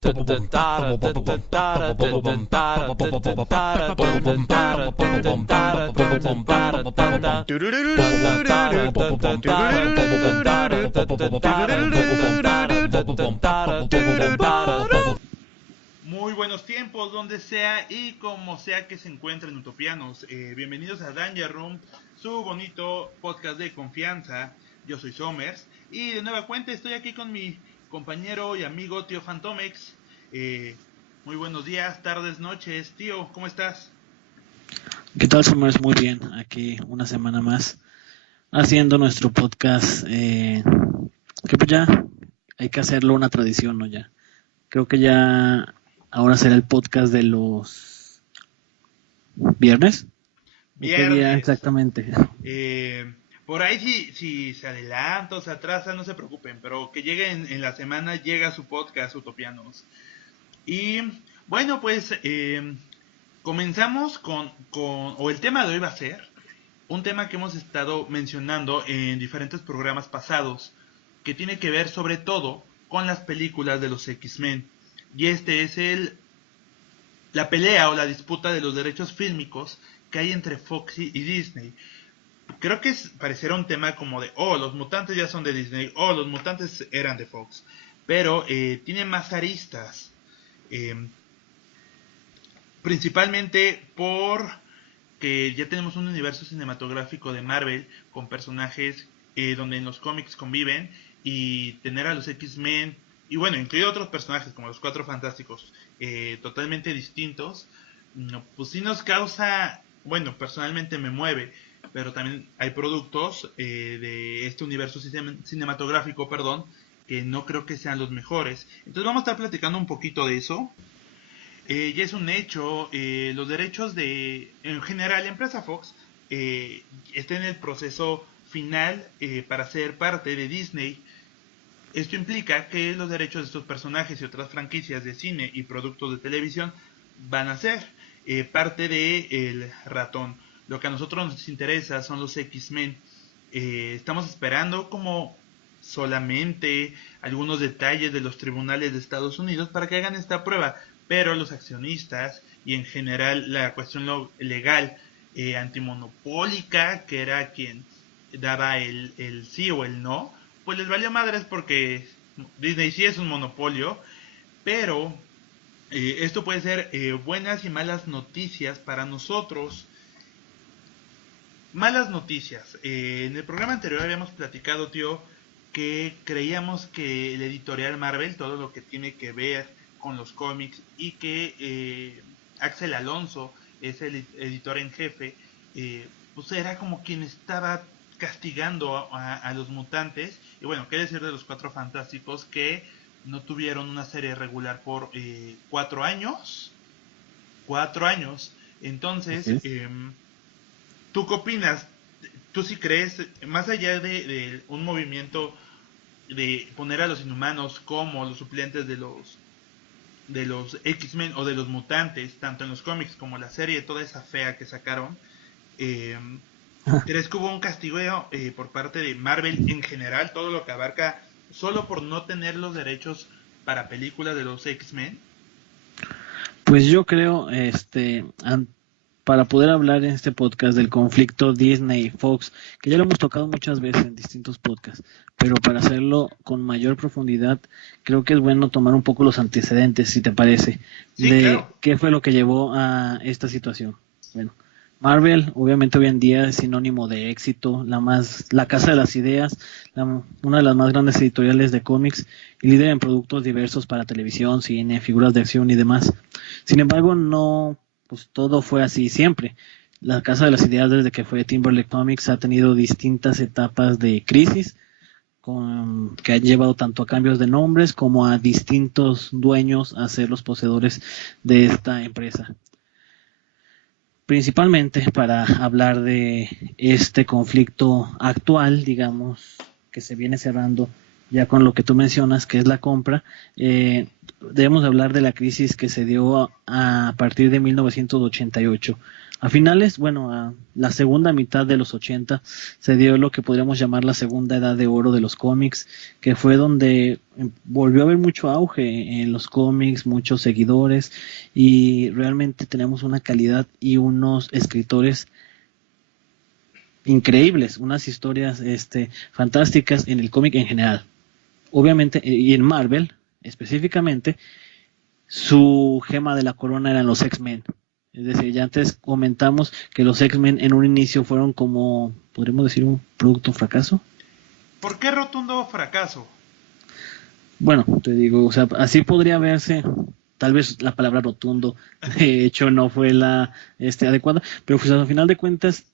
Muy buenos tiempos, donde sea y como sea que se encuentren utopianos. Bienvenidos a Danger Room, su bonito podcast de confianza. Yo soy Somers y de nueva cuenta estoy aquí con mi compañero y amigo tío Fantomex. Muy buenos días, tardes, noches. Tío, ¿cómo estás? ¿Qué tal, Somers? Muy bien, aquí una semana más haciendo nuestro podcast, que pues ya hay que hacerlo una tradición, ¿no? Ya creo que ya ahora será el podcast de los viernes. ¿Qué día Viernes. exactamente? Por ahí si se adelanta o se atrasa, no se preocupen, pero que llegue en la semana, llega su podcast Utopianos. Y bueno, pues comenzamos o el tema de hoy va a ser un tema que hemos estado mencionando en diferentes programas pasados, que tiene que ver sobre todo con las películas de los X-Men. Y este es la pelea o la disputa de los derechos fílmicos que hay entre Fox y Disney. Creo que pareciera un tema como de, los mutantes ya son de Disney, los mutantes eran de Fox. Pero tiene más aristas. Principalmente por que ya tenemos un universo cinematográfico de Marvel con personajes donde en los cómics conviven, y tener a los X-Men y bueno, incluido otros personajes como los Cuatro Fantásticos totalmente distintos, pues sí nos causa, bueno, personalmente me mueve, pero también hay productos de este universo cinematográfico, perdón, que no creo que sean los mejores. Entonces vamos a estar platicando un poquito de eso. Ya es un hecho, los derechos en general, la empresa Fox está en el proceso final para ser parte de Disney. Esto implica que los derechos de estos personajes y otras franquicias de cine y productos de televisión van a ser parte de el ratón. Lo que a nosotros nos interesa son los X-Men. Estamos esperando como solamente algunos detalles de los tribunales de Estados Unidos para que hagan esta prueba, pero los accionistas y en general la cuestión legal antimonopólica, que era quien daba el sí o el no, pues les valió madres porque Disney sí es un monopolio. Pero esto puede ser buenas y malas noticias para nosotros. Malas noticias. En el programa anterior habíamos platicado, tío, que creíamos que el editorial Marvel, todo lo que tiene que ver con los cómics, y que Axel Alonso es el editor en jefe, pues era como quien estaba castigando a los mutantes. Y bueno, qué decir de los Cuatro Fantásticos, que no tuvieron una serie regular por 4 años. 4 años. Entonces, ¿tú qué opinas? ¿Tú sí crees, más allá de un movimiento de poner a los Inhumanos como los suplentes de los X-Men o de los mutantes, tanto en los cómics como la serie, toda esa fea que sacaron, ¿crees que hubo un castigo por parte de Marvel en general, todo lo que abarca, solo por no tener los derechos para películas de los X-Men? Pues yo creo, para poder hablar en este podcast del conflicto Disney-Fox, que ya lo hemos tocado muchas veces en distintos podcasts, pero para hacerlo con mayor profundidad, creo que es bueno tomar un poco los antecedentes, si te parece, Sí, de claro. qué fue lo que llevó a esta situación. Bueno, Marvel obviamente hoy en día es sinónimo de éxito, la casa de las ideas, una de las más grandes editoriales de cómics y líder en productos diversos para televisión, cine, figuras de acción y demás. Sin embargo, no, pues todo fue así siempre. La casa de las ideas, desde que fue Timberlake Comics, ha tenido distintas etapas de crisis que han llevado tanto a cambios de nombres como a distintos dueños a ser los poseedores de esta empresa. Principalmente para hablar de este conflicto actual, digamos, que se viene cerrando ya con lo que tú mencionas, que es la compra, debemos hablar de la crisis que se dio a partir de 1988, A finales, bueno, a la segunda mitad de los 80 se dio lo que podríamos llamar la segunda edad de oro de los cómics, que fue donde volvió a haber mucho auge en los cómics, muchos seguidores, y realmente tenemos una calidad y unos escritores increíbles, unas historias fantásticas en el cómic en general. Obviamente, y en Marvel específicamente, su gema de la corona eran los X-Men. Es decir, ya antes comentamos que los X-Men en un inicio fueron como, podríamos decir, un producto fracaso. ¿Por qué rotundo fracaso? Bueno, te digo, o sea, así podría verse. Tal vez la palabra rotundo, de hecho, no fue la adecuada, pero pues al final de cuentas,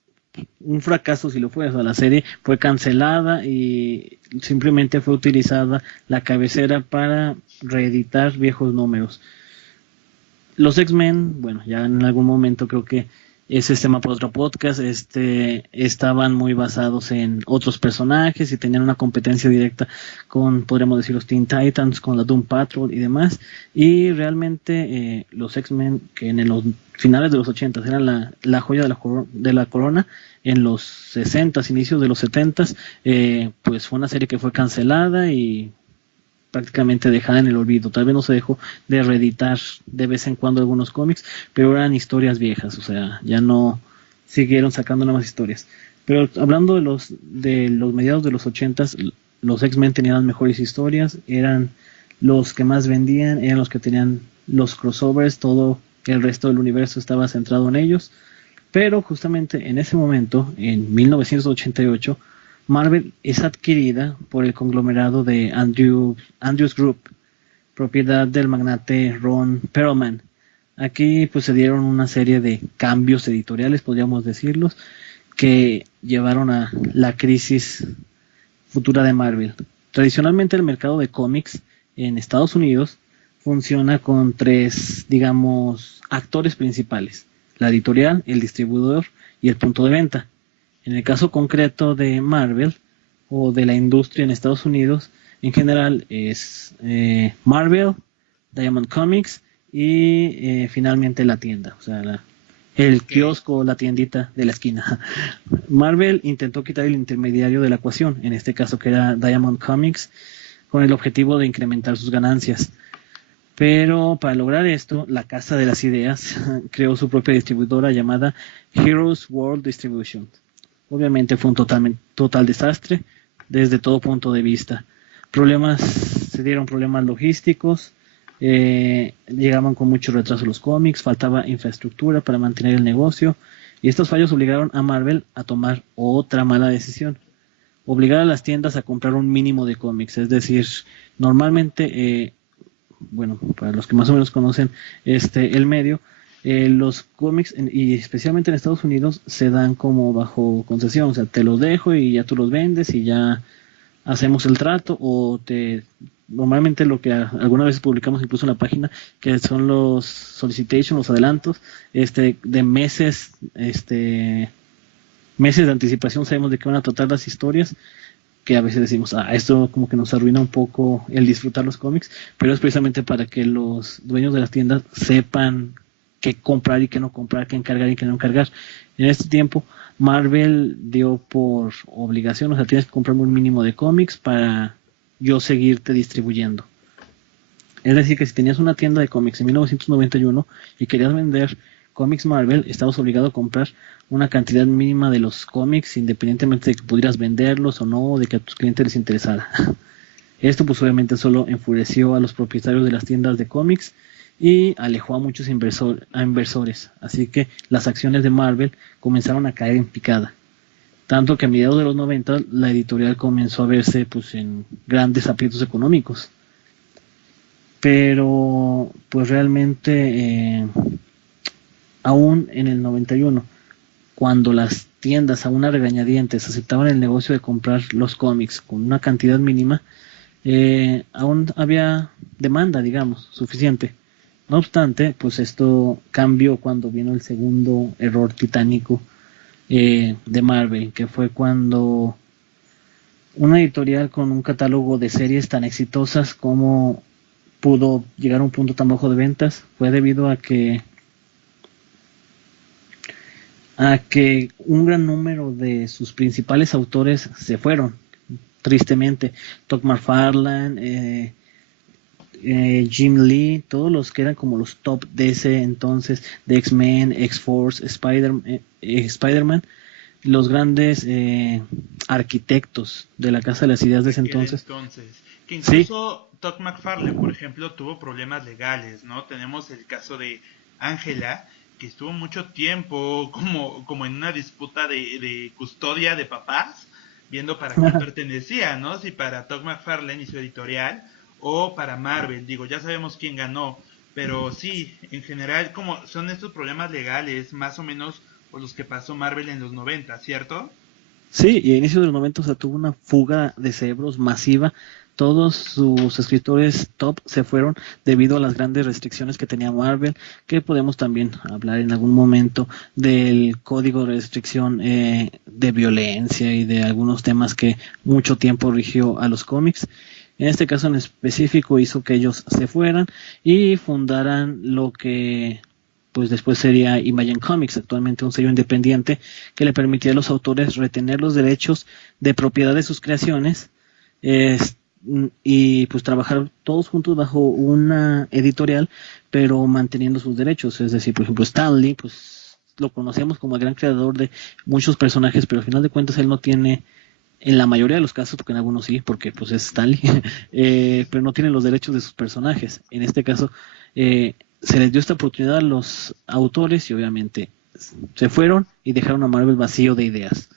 un fracaso si lo fue. O sea, la serie fue cancelada y simplemente fue utilizada la cabecera para reeditar viejos números. Los X-Men, bueno, ya en algún momento creo que ese es tema para otro podcast, estaban muy basados en otros personajes y tenían una competencia directa con, podríamos decir, los Teen Titans, con la Doom Patrol y demás, y realmente los X-Men, que en los finales de los 80 eran la joya de la corona, en los 60, inicios de los 70, pues fue una serie que fue cancelada y prácticamente dejada en el olvido. Tal vez no se dejó de reeditar de vez en cuando algunos cómics, pero eran historias viejas, o sea, ya no siguieron sacando nuevas historias. Pero hablando de los mediados de los 80, los X-Men tenían las mejores historias, eran los que más vendían, eran los que tenían los crossovers, todo el resto del universo estaba centrado en ellos. Pero justamente en ese momento, en 1988, Marvel es adquirida por el conglomerado de Andrews Group, propiedad del magnate Ron Perlman. Aquí pues se dieron una serie de cambios editoriales, podríamos decirlos, que llevaron a la crisis futura de Marvel. Tradicionalmente el mercado de cómics en Estados Unidos funciona con tres, digamos, actores principales: la editorial, el distribuidor y el punto de venta. En el caso concreto de Marvel o de la industria en Estados Unidos, en general es Marvel, Diamond Comics y finalmente la tienda, o sea, el kiosco, la tiendita de la esquina. Marvel intentó quitar el intermediario de la ecuación, en este caso que era Diamond Comics, con el objetivo de incrementar sus ganancias. Pero para lograr esto, la Casa de las Ideas creó su propia distribuidora llamada Heroes World Distribution. Obviamente fue un total desastre desde todo punto de vista. Se dieron problemas logísticos, llegaban con mucho retraso los cómics, faltaba infraestructura para mantener el negocio, y estos fallos obligaron a Marvel a tomar otra mala decisión: obligar a las tiendas a comprar un mínimo de cómics. Es decir, normalmente, bueno, para los que más o menos conocen el medio, los cómics, y especialmente en Estados Unidos, se dan como bajo concesión. O sea, te los dejo y ya tú los vendes y ya hacemos el trato, o normalmente lo que algunas veces publicamos incluso en la página, que son los solicitations, los adelantos, de meses, meses de anticipación. Sabemos de qué van a tratar las historias, que a veces decimos, esto como que nos arruina un poco el disfrutar los cómics, pero es precisamente para que los dueños de las tiendas sepan qué comprar y qué no comprar, qué encargar y qué no encargar. En este tiempo, Marvel dio por obligación, o sea, tienes que comprarme un mínimo de cómics para yo seguirte distribuyendo. Es decir, que si tenías una tienda de cómics en 1991 y querías vender cómics Marvel, estabas obligado a comprar una cantidad mínima de los cómics, independientemente de que pudieras venderlos o no, o de que a tus clientes les interesara. Esto pues obviamente solo enfureció a los propietarios de las tiendas de cómics y alejó a muchos inversores, así que las acciones de Marvel comenzaron a caer en picada, tanto que a mediados de los 90 la editorial comenzó a verse pues en grandes aprietos económicos. Pero pues realmente aún en el 91, cuando las tiendas aún a regañadientes aceptaban el negocio de comprar los cómics con una cantidad mínima, aún había demanda, digamos, suficiente. No obstante, pues esto cambió cuando vino el segundo error titánico de Marvel, que fue cuando una editorial con un catálogo de series tan exitosas como pudo llegar a un punto tan bajo de ventas, fue debido a que a que un gran número de sus principales autores se fueron, tristemente. Todd McFarlane, Jim Lee, todos los que eran como los top de ese entonces, de X-Men, X-Force, Spider-Man, los grandes arquitectos de la Casa de las Ideas de ese Aquel entonces. entonces. Que Sí, incluso Todd McFarlane, por ejemplo, tuvo problemas legales, ¿no? Tenemos el caso de Angela, que estuvo mucho tiempo como en una disputa de custodia de papás, viendo para quién pertenecía, ¿no? Si para Todd McFarlane y su editorial, o para Marvel. Digo, ya sabemos quién ganó, pero sí, en general, como son estos problemas legales, más o menos por los que pasó Marvel en los 90, ¿cierto? sí, y a inicios de los 90 o sea, tuvo una fuga de cerebros masiva. Todos sus escritores top se fueron debido a las grandes restricciones que tenía Marvel, que podemos también hablar en algún momento del código de restricción de violencia y de algunos temas que mucho tiempo rigió a los cómics. En este caso en específico hizo que ellos se fueran y fundaran lo que pues después sería Imagine Comics, actualmente un sello independiente que le permitía a los autores retener los derechos de propiedad de sus creaciones eh, y pues trabajar todos juntos bajo una editorial, pero manteniendo sus derechos. Es decir, por ejemplo, Stanley, pues lo conocemos como el gran creador de muchos personajes, pero al final de cuentas él no tiene, en la mayoría de los casos, porque en algunos sí, porque pues es Stanley, pero no tiene los derechos de sus personajes. En este caso, se les dio esta oportunidad a los autores y obviamente se fueron y dejaron a Marvel vacío de ideas.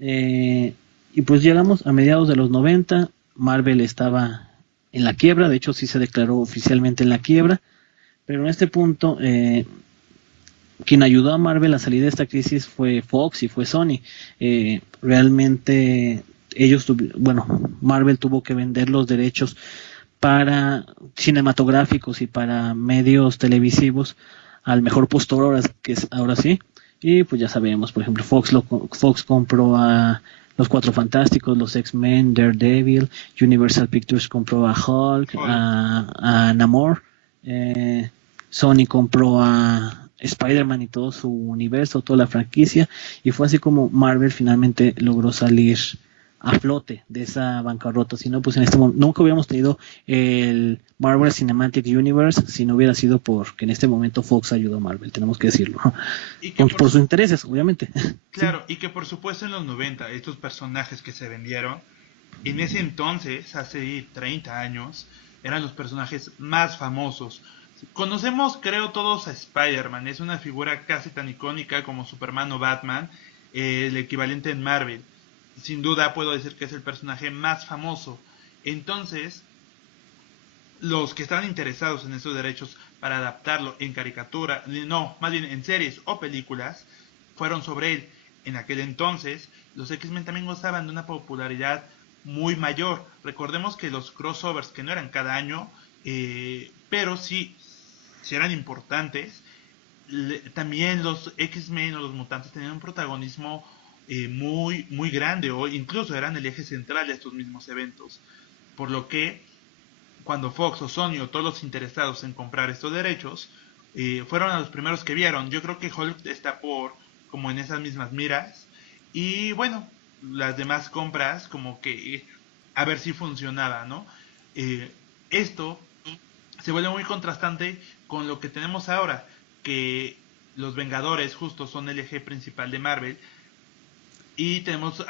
Eh, y pues llegamos a mediados de los 90, Marvel estaba en la quiebra, de hecho sí se declaró oficialmente en la quiebra, pero en este punto quien ayudó a Marvel a salir de esta crisis fue Fox y fue Sony. Realmente bueno, Marvel tuvo que vender los derechos para cinematográficos y para medios televisivos al mejor postor ahora, que es ahora sí. Y pues ya sabemos, por ejemplo, Fox compró a los Cuatro Fantásticos, los X-Men, Daredevil, Universal Pictures compró a Hulk, Hulk. a Namor, eh, Sony compró a Spider-Man y todo su universo, toda la franquicia, y fue así como Marvel finalmente logró salir a flote de esa bancarrota. Si no, pues en este momento nunca hubiéramos tenido el Marvel Cinematic Universe si no hubiera sido porque en este momento Fox ayudó a Marvel, tenemos que decirlo. Y que Por sus intereses, obviamente. Sí. claro, y que por supuesto en los 90 estos personajes que se vendieron, en ese entonces, hace 30 años, eran los personajes más famosos. Conocemos, creo, todos a Spider-Man, es una figura casi tan icónica como Superman o Batman, el equivalente en Marvel. Sin duda puedo decir que es el personaje más famoso. Entonces, los que estaban interesados en esos derechos para adaptarlo en caricatura, no, más bien en series o películas, fueron sobre él. En aquel entonces, los X-Men también gozaban de una popularidad muy mayor. Recordemos que los crossovers, que no eran cada año, pero sí eran importantes, también los X-Men o los mutantes tenían un protagonismo muy grande, o incluso eran el eje central de estos mismos eventos. Por lo que cuando Fox o Sony o todos los interesados en comprar estos derechos fueron a los primeros que vieron. Yo creo que Hulk está por como en esas mismas miras. Y bueno, las demás compras como que a ver si funcionaba, ¿no? Eh, Esto se vuelve muy contrastante con lo que tenemos ahora, que los Vengadores justo son el eje principal de Marvel y tenemos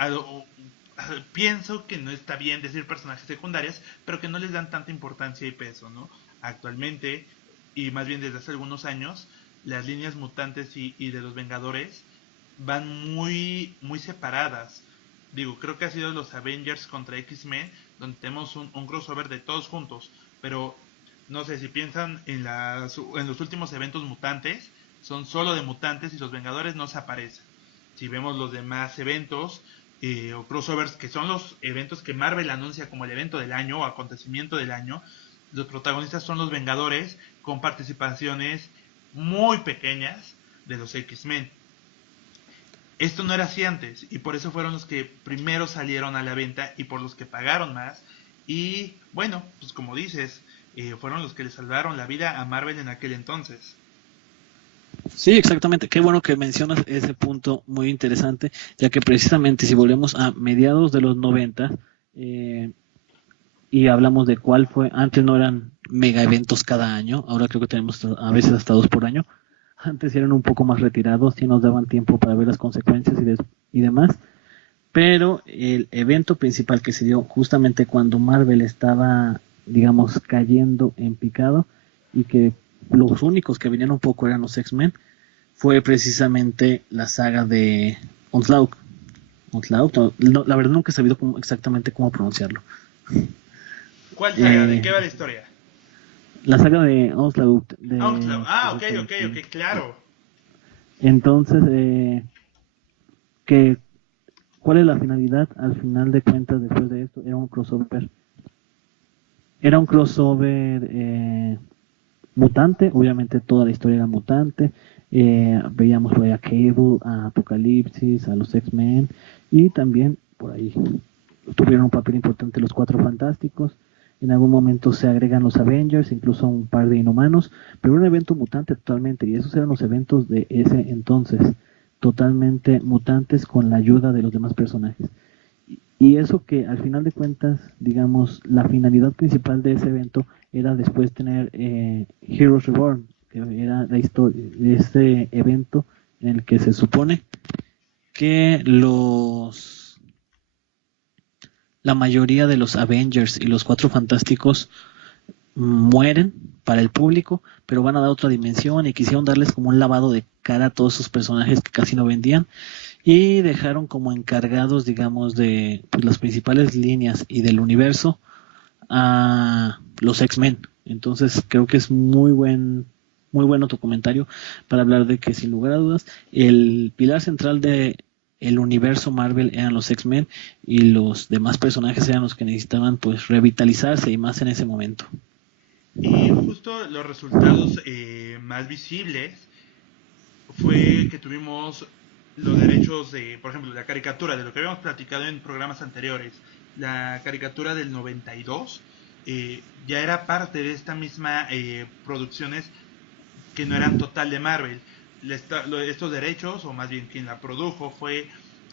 pienso que no está bien decir personajes secundarios, pero que no les dan tanta importancia y peso, ¿no? Actualmente, y más bien desde hace algunos años, las líneas mutantes y de los Vengadores van muy separadas. Digo, creo que ha sido los Avengers contra X-Men, donde tenemos un crossover de todos juntos, pero no sé si piensan en los últimos eventos mutantes, son solo de mutantes y los Vengadores no se aparecen. Si vemos los demás eventos o crossovers, que son los eventos que Marvel anuncia como el evento del año o acontecimiento del año, los protagonistas son los Vengadores con participaciones muy pequeñas de los X-Men. Esto no era así antes y por eso fueron los que primero salieron a la venta y por los que pagaron más. Y bueno, pues como dices, fueron los que le salvaron la vida a Marvel en aquel entonces. Sí, exactamente. Qué bueno que mencionas ese punto muy interesante, ya que precisamente si volvemos a mediados de los 90 eh, y hablamos de cuál fue, antes no eran mega eventos cada año, ahora creo que tenemos a veces hasta dos por año. Antes eran un poco más retirados, sí nos daban tiempo para ver las consecuencias y demás, pero el evento principal que se dio justamente cuando Marvel estaba, digamos, cayendo en picado y que los únicos que venían un poco eran los X-Men, fue precisamente la saga de Onslaught. Onslaught, no, la verdad nunca he sabido exactamente cómo pronunciarlo. ¿Cuál saga? ¿De Eh, qué va la historia? la saga de Onslaught Outlaw. de Ah, ok, Superman, ok, sí. ok, claro. Entonces, que, ¿cuál es la finalidad? Al final de cuentas, después de esto, era un crossover. Era un crossover mutante, obviamente toda la historia era mutante. Veíamos a Cable, a Apocalipsis, a los X-Men y también por ahí tuvieron un papel importante los Cuatro Fantásticos. En algún momento se agregan los Avengers, incluso un par de Inhumanos, pero un evento mutante totalmente, y esos eran los eventos de ese entonces, totalmente mutantes con la ayuda de los demás personajes. Y eso que al final de cuentas, digamos, la finalidad principal de ese evento era después tener Heroes Reborn, que era la historia de este evento en el que se supone que la mayoría de los Avengers y los Cuatro Fantásticos mueren para el público, pero van a dar otra dimensión y quisieron darles como un lavado de cara a todos esos personajes que casi no vendían y dejaron como encargados, digamos, de pues, las principales líneas y del universo a los X-Men. Entonces creo que es muy bueno tu comentario para hablar de que sin lugar a dudas el pilar central de el universo Marvel eran los X-Men y los demás personajes eran los que necesitaban pues revitalizarse y más en ese momento. Y justo los resultados más visibles fue que tuvimos los derechos de, por ejemplo, la caricatura, de lo que habíamos platicado en programas anteriores, la caricatura del 92, ya era parte de esta misma producciones que no eran total de Marvel. Estos derechos, o más bien quien la produjo, fue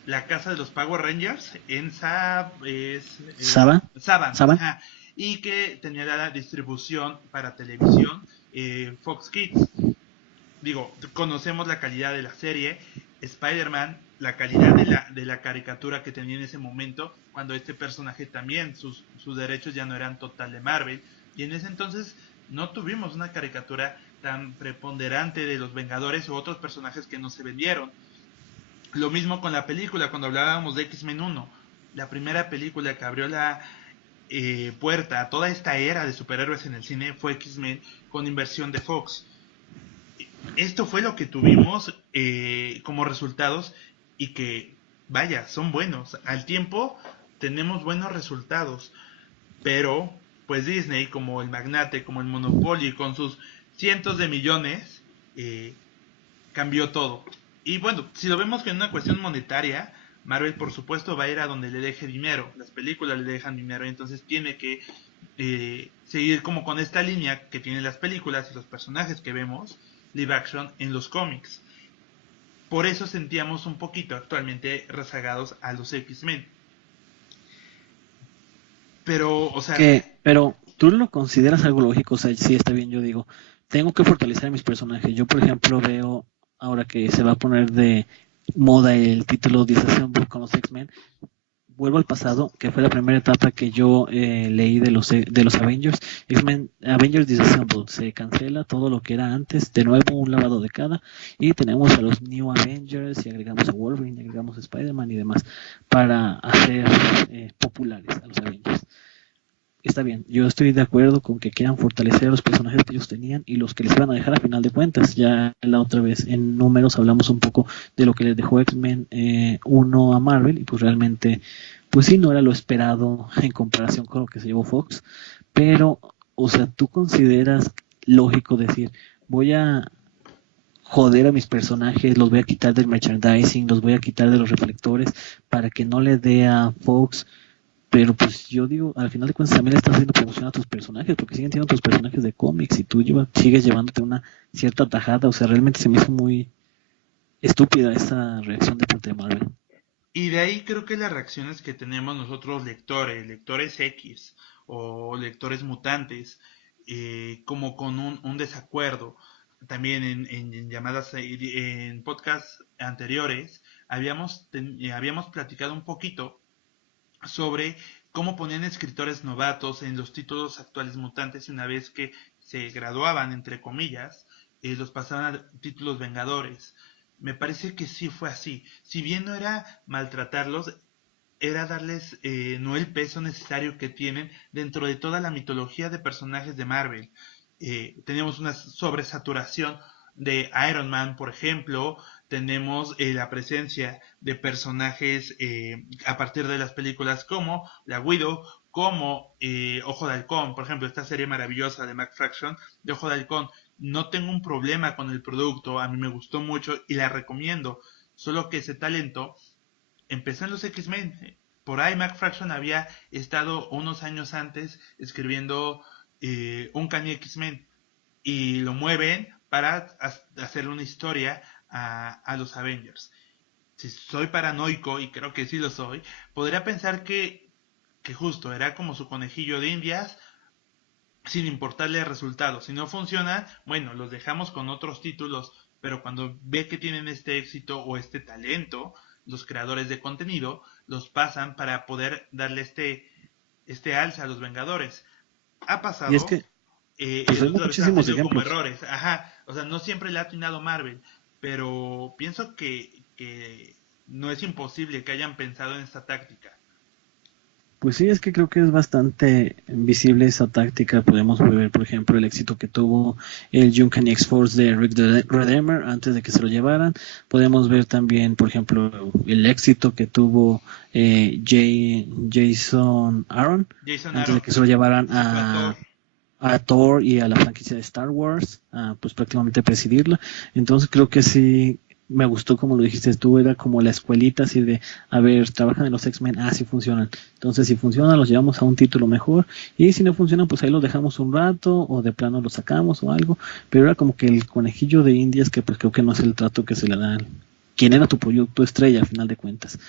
la casa de los Power Rangers en ¿Saba? Saban, ¿Saban? ajá, y que tenía la distribución para televisión Fox Kids. Digo, conocemos la calidad de la serie, Spider-Man, la calidad de la caricatura que tenía en ese momento, cuando este personaje también, sus derechos ya no eran total de Marvel, y en ese entonces no tuvimos una caricatura tan preponderante de los Vengadores u otros personajes que no se vendieron. Lo mismo con la película, cuando hablábamos de X-Men 1, la primera película que abrió la puerta a toda esta era de superhéroes en el cine fue X-Men con inversión de Fox. Esto fue lo que tuvimos como resultados y que, vaya, son buenos. Al tiempo tenemos buenos resultados, pero pues Disney, como el magnate, como el monopolio, con sus cientos de millones, eh, cambió todo. Y bueno, si lo vemos que en una cuestión monetaria, Marvel por supuesto va a ir a donde le deje dinero. Las películas le dejan dinero, y entonces tiene que seguir como con esta línea que tienen las películas y los personajes que vemos live action en los cómics. Por eso sentíamos un poquito actualmente rezagados a los X-Men. Pero, o sea, Pero tú lo consideras algo lógico, o sea, sí está bien, yo digo, tengo que fortalecer a mis personajes. Yo, por ejemplo, veo ahora que se va a poner de moda el título Disassemble con los X-Men, vuelvo al pasado, que fue la primera etapa que yo leí de los Avengers. X-Men, Avengers Disassembled, se cancela todo lo que era antes, de nuevo un lavado de cara, y tenemos a los New Avengers, y agregamos a Wolverine, y agregamos a Spider-Man y demás, para hacer populares a los Avengers. Está bien, yo estoy de acuerdo con que quieran fortalecer a los personajes que ellos tenían y los que les iban a dejar a final de cuentas. Ya la otra vez en números hablamos un poco de lo que les dejó X-Men 1 a Marvel y pues realmente, pues sí, no era lo esperado en comparación con lo que se llevó Fox, pero, o sea, tú consideras lógico decir, voy a joder a mis personajes, los voy a quitar del merchandising, los voy a quitar de los reflectores para que no le dé a Fox Pero pues yo digo, al final de cuentas también le estás haciendo promoción a tus personajes, porque siguen siendo tus personajes de cómics y tú sigues llevándote una cierta tajada. O sea, realmente se me hizo muy estúpida esa reacción de parte de Marvel. Y de ahí creo que las reacciones que tenemos nosotros lectores, lectores X o lectores mutantes, como con un desacuerdo. También en llamadas, en podcasts anteriores, habíamos platicado un poquito sobre cómo ponían escritores novatos en los títulos actuales mutantes y una vez que se graduaban, entre comillas, los pasaban a títulos vengadores. Me parece que sí fue así. Si bien no era maltratarlos, era darles no el peso necesario que tienen dentro de toda la mitología de personajes de Marvel. Tenemos una sobresaturación de Iron Man, por ejemplo, tenemos la presencia de personajes a partir de las películas como La Widow, como Ojo de Halcón, por ejemplo, esta serie maravillosa de McFraction de Ojo de Halcón. No tengo un problema con el producto, a mí me gustó mucho y la recomiendo, solo que ese talento empezó en los X-Men. Por ahí McFraction había estado unos años antes escribiendo un Uncanny X-Men y lo mueven para hacerle una historia a los Avengers. Si soy paranoico, y creo que sí lo soy, podría pensar que justo era como su conejillo de indias sin importarle el resultado. Si no funciona, bueno, los dejamos con otros títulos, pero cuando ve que tienen este éxito o este talento, los creadores de contenido los pasan para poder darle este alza a los Vengadores. Ha Y es pasado, que, pues hay otra vez han muchísimos sido como ejemplos. errores, ajá, o sea, no siempre le ha atinado Marvel, pero pienso que no es imposible que hayan pensado en esta táctica. Pues sí, es que creo que es bastante visible esa táctica. Podemos ver, por ejemplo, el éxito que tuvo el Uncanny X-Force de Rick Redeemer antes de que se lo llevaran. Podemos ver también, por ejemplo, el éxito que tuvo Jason Aaron Jason antes de Aaron que se lo llevaran se fue a Thor. a Thor y a la franquicia de Star Wars, pues prácticamente presidirla. Entonces creo que sí me gustó como lo dijiste tú, era como la escuelita así de, a ver, trabajan en los X-Men, sí funcionan. Entonces si funcionan los llevamos a un título mejor y si no funcionan pues ahí los dejamos un rato o de plano los sacamos o algo, pero era como que el conejillo de Indias que pues creo que no es el trato que se le da. ¿Quién era tu proyecto estrella al final de cuentas?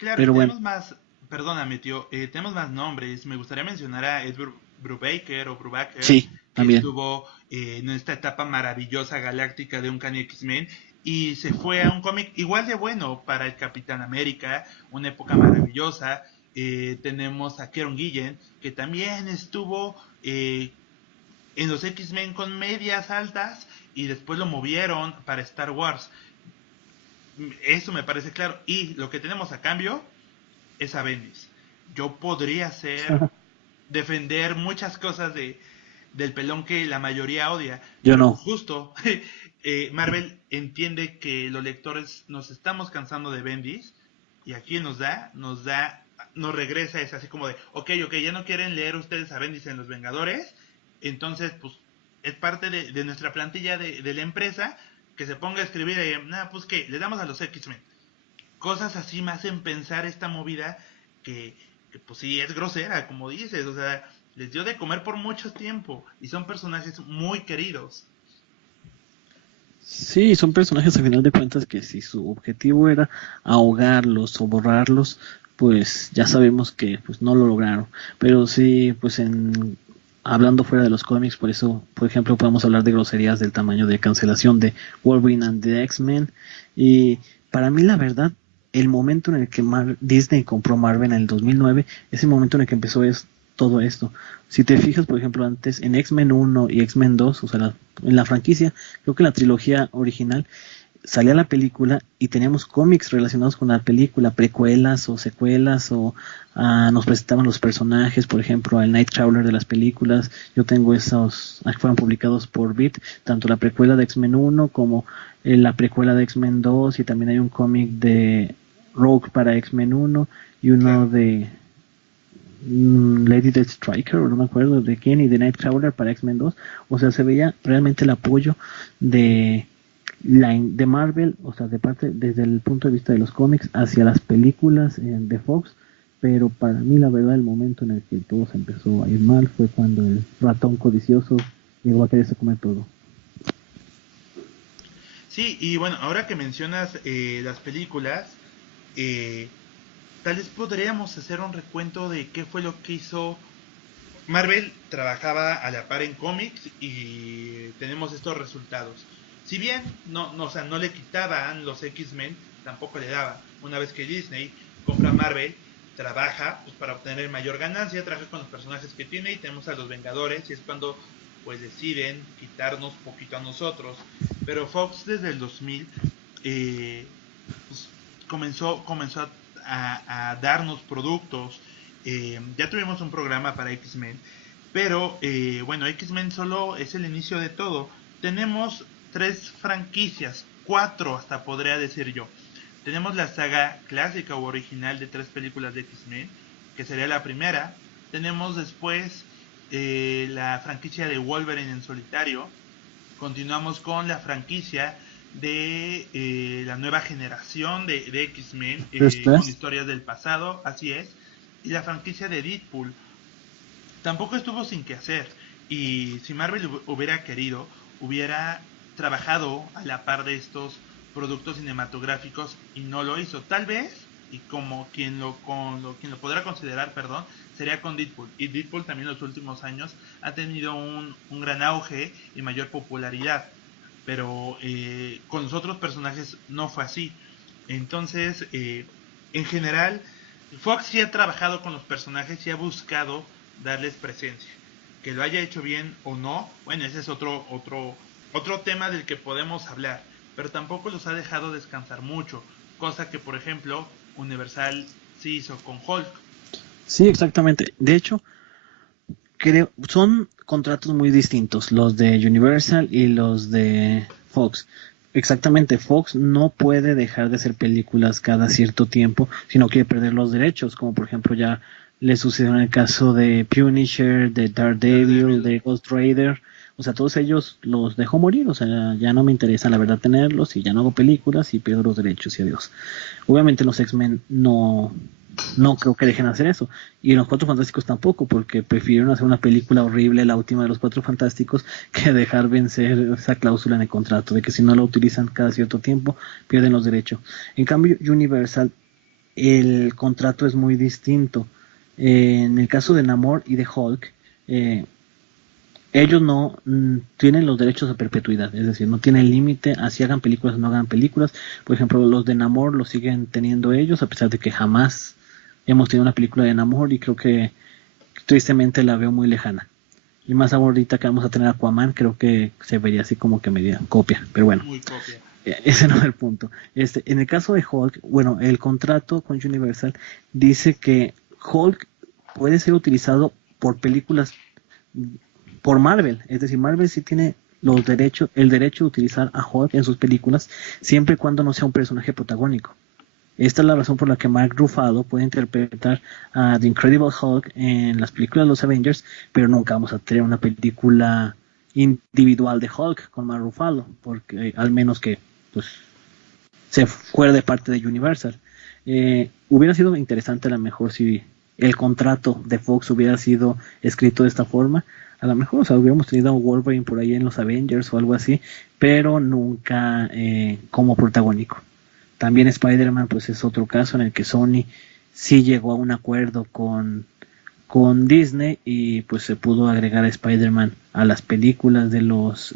Claro, y Pero bueno, tenemos más, perdóname tío, tenemos más nombres. Me gustaría mencionar a Ed Brubaker o Brubaker, sí, que también. estuvo en esta etapa maravillosa galáctica de Uncanny X-Men y se fue a un cómic igual de bueno para el Capitán América, una época maravillosa. Tenemos a Kieron Gillen, que también estuvo en los X-Men con medias altas y después lo movieron para Star Wars. Eso me parece claro. Y lo que tenemos a cambio es a Bendis. Yo podría ser, defender muchas cosas del pelón que la mayoría odia, Yo pero pues no. justo Marvel entiende que los lectores nos estamos cansando de Bendis y aquí nos regresa, es así como de, ok, ya no quieren leer ustedes a Bendis en Los Vengadores, entonces pues es parte de nuestra plantilla de la empresa que se ponga a escribir, nada, pues que le damos a los X-Men. Cosas así me hacen pensar esta movida que pues sí es grosera, como dices, o sea, les dio de comer por mucho tiempo y son personajes muy queridos. Sí, son personajes a final de cuentas que si su objetivo era ahogarlos o borrarlos, pues ya sabemos que pues no lo lograron. Pero sí, pues hablando fuera de los cómics, por eso, por ejemplo, podemos hablar de groserías del tamaño de cancelación de Wolverine and the X-Men. Y para mí la verdad, el momento en el que Disney compró Marvel en el 2009 es el momento en el que empezó todo esto. Si te fijas, por ejemplo, antes en X-Men 1 y X-Men 2, o sea, en la franquicia, creo que en la trilogía original salía la película y teníamos cómics relacionados con la película, precuelas o secuelas o nos presentaban los personajes, por ejemplo, al Nightcrawler de las películas. Yo tengo esos, que fueron publicados por Beat, tanto la precuela de X-Men 1 como la precuela de X-Men 2 y también hay un cómic de Rogue para X-Men 1 y uno Claro. de Lady Death Striker, o no me acuerdo de quién, y de Nightcrawler para X-Men 2. O sea, se veía realmente el apoyo de de Marvel, o sea, de parte desde el punto de vista de los cómics hacia las películas de Fox, pero para mí la verdad el momento en el que todo se empezó a ir mal fue cuando el ratón codicioso llegó a quererse comer todo. Sí, y bueno, ahora que mencionas las películas, eh, tal vez podríamos hacer un recuento de qué fue lo que hizo Marvel. Trabajaba a la par en cómics y tenemos estos resultados. Si bien o sea, no le quitaban los X-Men, tampoco le daba. Una vez que Disney compra Marvel, trabaja pues, para obtener mayor ganancia, trabaja con los personajes que tiene y tenemos a los Vengadores y es cuando pues deciden quitarnos poquito a nosotros. Pero Fox desde el 2000 eh, pues, comenzó a darnos productos. Ya tuvimos un programa para X-Men, pero bueno, X-Men solo es el inicio de todo. Tenemos tres franquicias, cuatro hasta podría decir yo. Tenemos la saga clásica o original de tres películas de X-Men, que sería la primera. Tenemos después la franquicia de Wolverine en solitario. Continuamos con la franquicia de la nueva generación de X-Men con Después, historias del pasado, así es. Y la franquicia de Deadpool tampoco estuvo sin que hacer. Y si Marvel hubiera querido, hubiera trabajado a la par de estos productos cinematográficos y no lo hizo. Tal vez, y como quien lo podrá considerar, perdón, sería con Deadpool. Y Deadpool también en los últimos años ha tenido un gran auge y mayor popularidad. Pero con los otros personajes no fue así. Entonces, en general, Fox sí ha trabajado con los personajes y ha buscado darles presencia. Que lo haya hecho bien o no, bueno, ese es otro tema del que podemos hablar. Pero tampoco los ha dejado descansar mucho. Cosa que, por ejemplo, Universal sí hizo con Hulk. sí, exactamente. De hecho, creo, son contratos muy distintos, los de Universal y los de Fox. Exactamente, Fox no puede dejar de hacer películas cada cierto tiempo si no quiere perder los derechos, como por ejemplo ya le sucedió en el caso de Punisher, de Daredevil, Daredevil. de Ghost Rider. O sea, todos ellos los dejó morir, o sea, ya no me interesa la verdad tenerlos y ya no hago películas y pierdo los derechos y adiós. Obviamente los X-Men no creo que dejen de hacer eso. Y los Cuatro Fantásticos tampoco, porque prefirieron hacer una película horrible, la última de los Cuatro Fantásticos, que dejar vencer esa cláusula en el contrato, de que si no la utilizan cada cierto tiempo, pierden los derechos. En cambio, Universal, el contrato es muy distinto. En el caso de Namor y de Hulk, ellos no tienen los derechos a perpetuidad, es decir, no tienen límite a si hagan películas o no hagan películas. Por ejemplo, los de Namor los siguen teniendo ellos, a pesar de que jamás hemos tenido una película de Namor y creo que tristemente la veo muy lejana. Y más ahorita que vamos a tener Aquaman, creo que se vería así como que media copia, pero bueno, Muy copia. ese no es el punto. En el caso de Hulk, bueno, el contrato con Universal dice que Hulk puede ser utilizado por películas por Marvel, es decir, Marvel sí tiene los derechos, el derecho de utilizar a Hulk en sus películas siempre y cuando no sea un personaje protagónico. Esta es la razón por la que Mark Ruffalo puede interpretar a The Incredible Hulk en las películas de los Avengers, pero nunca vamos a tener una película individual de Hulk con Mark Ruffalo, porque al menos que pues se fuera de parte de Universal. Hubiera sido interesante a lo mejor si el contrato de Fox hubiera sido escrito de esta forma. A lo mejor, o sea, hubiéramos tenido a Wolverine por ahí en los Avengers o algo así, pero nunca como protagónico. También Spider-Man, pues es otro caso en el que Sony sí llegó a un acuerdo con Disney y pues se pudo agregar a Spider-Man a las películas de los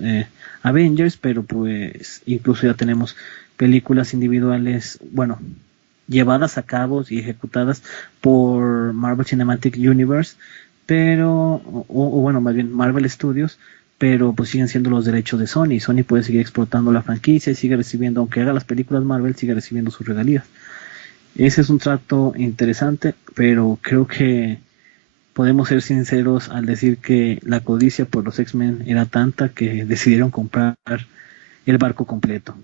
Avengers, pero pues incluso ya tenemos películas individuales, bueno, llevadas a cabo y ejecutadas por Marvel Cinematic Universe, pero, o bueno, más bien Marvel Studios, pero pues siguen siendo los derechos de Sony. Sony puede seguir explotando la franquicia y sigue recibiendo, aunque haga las películas Marvel, sigue recibiendo sus regalías. Ese es un trato interesante, pero creo que podemos ser sinceros al decir que la codicia por los X-Men era tanta que decidieron comprar el barco completo.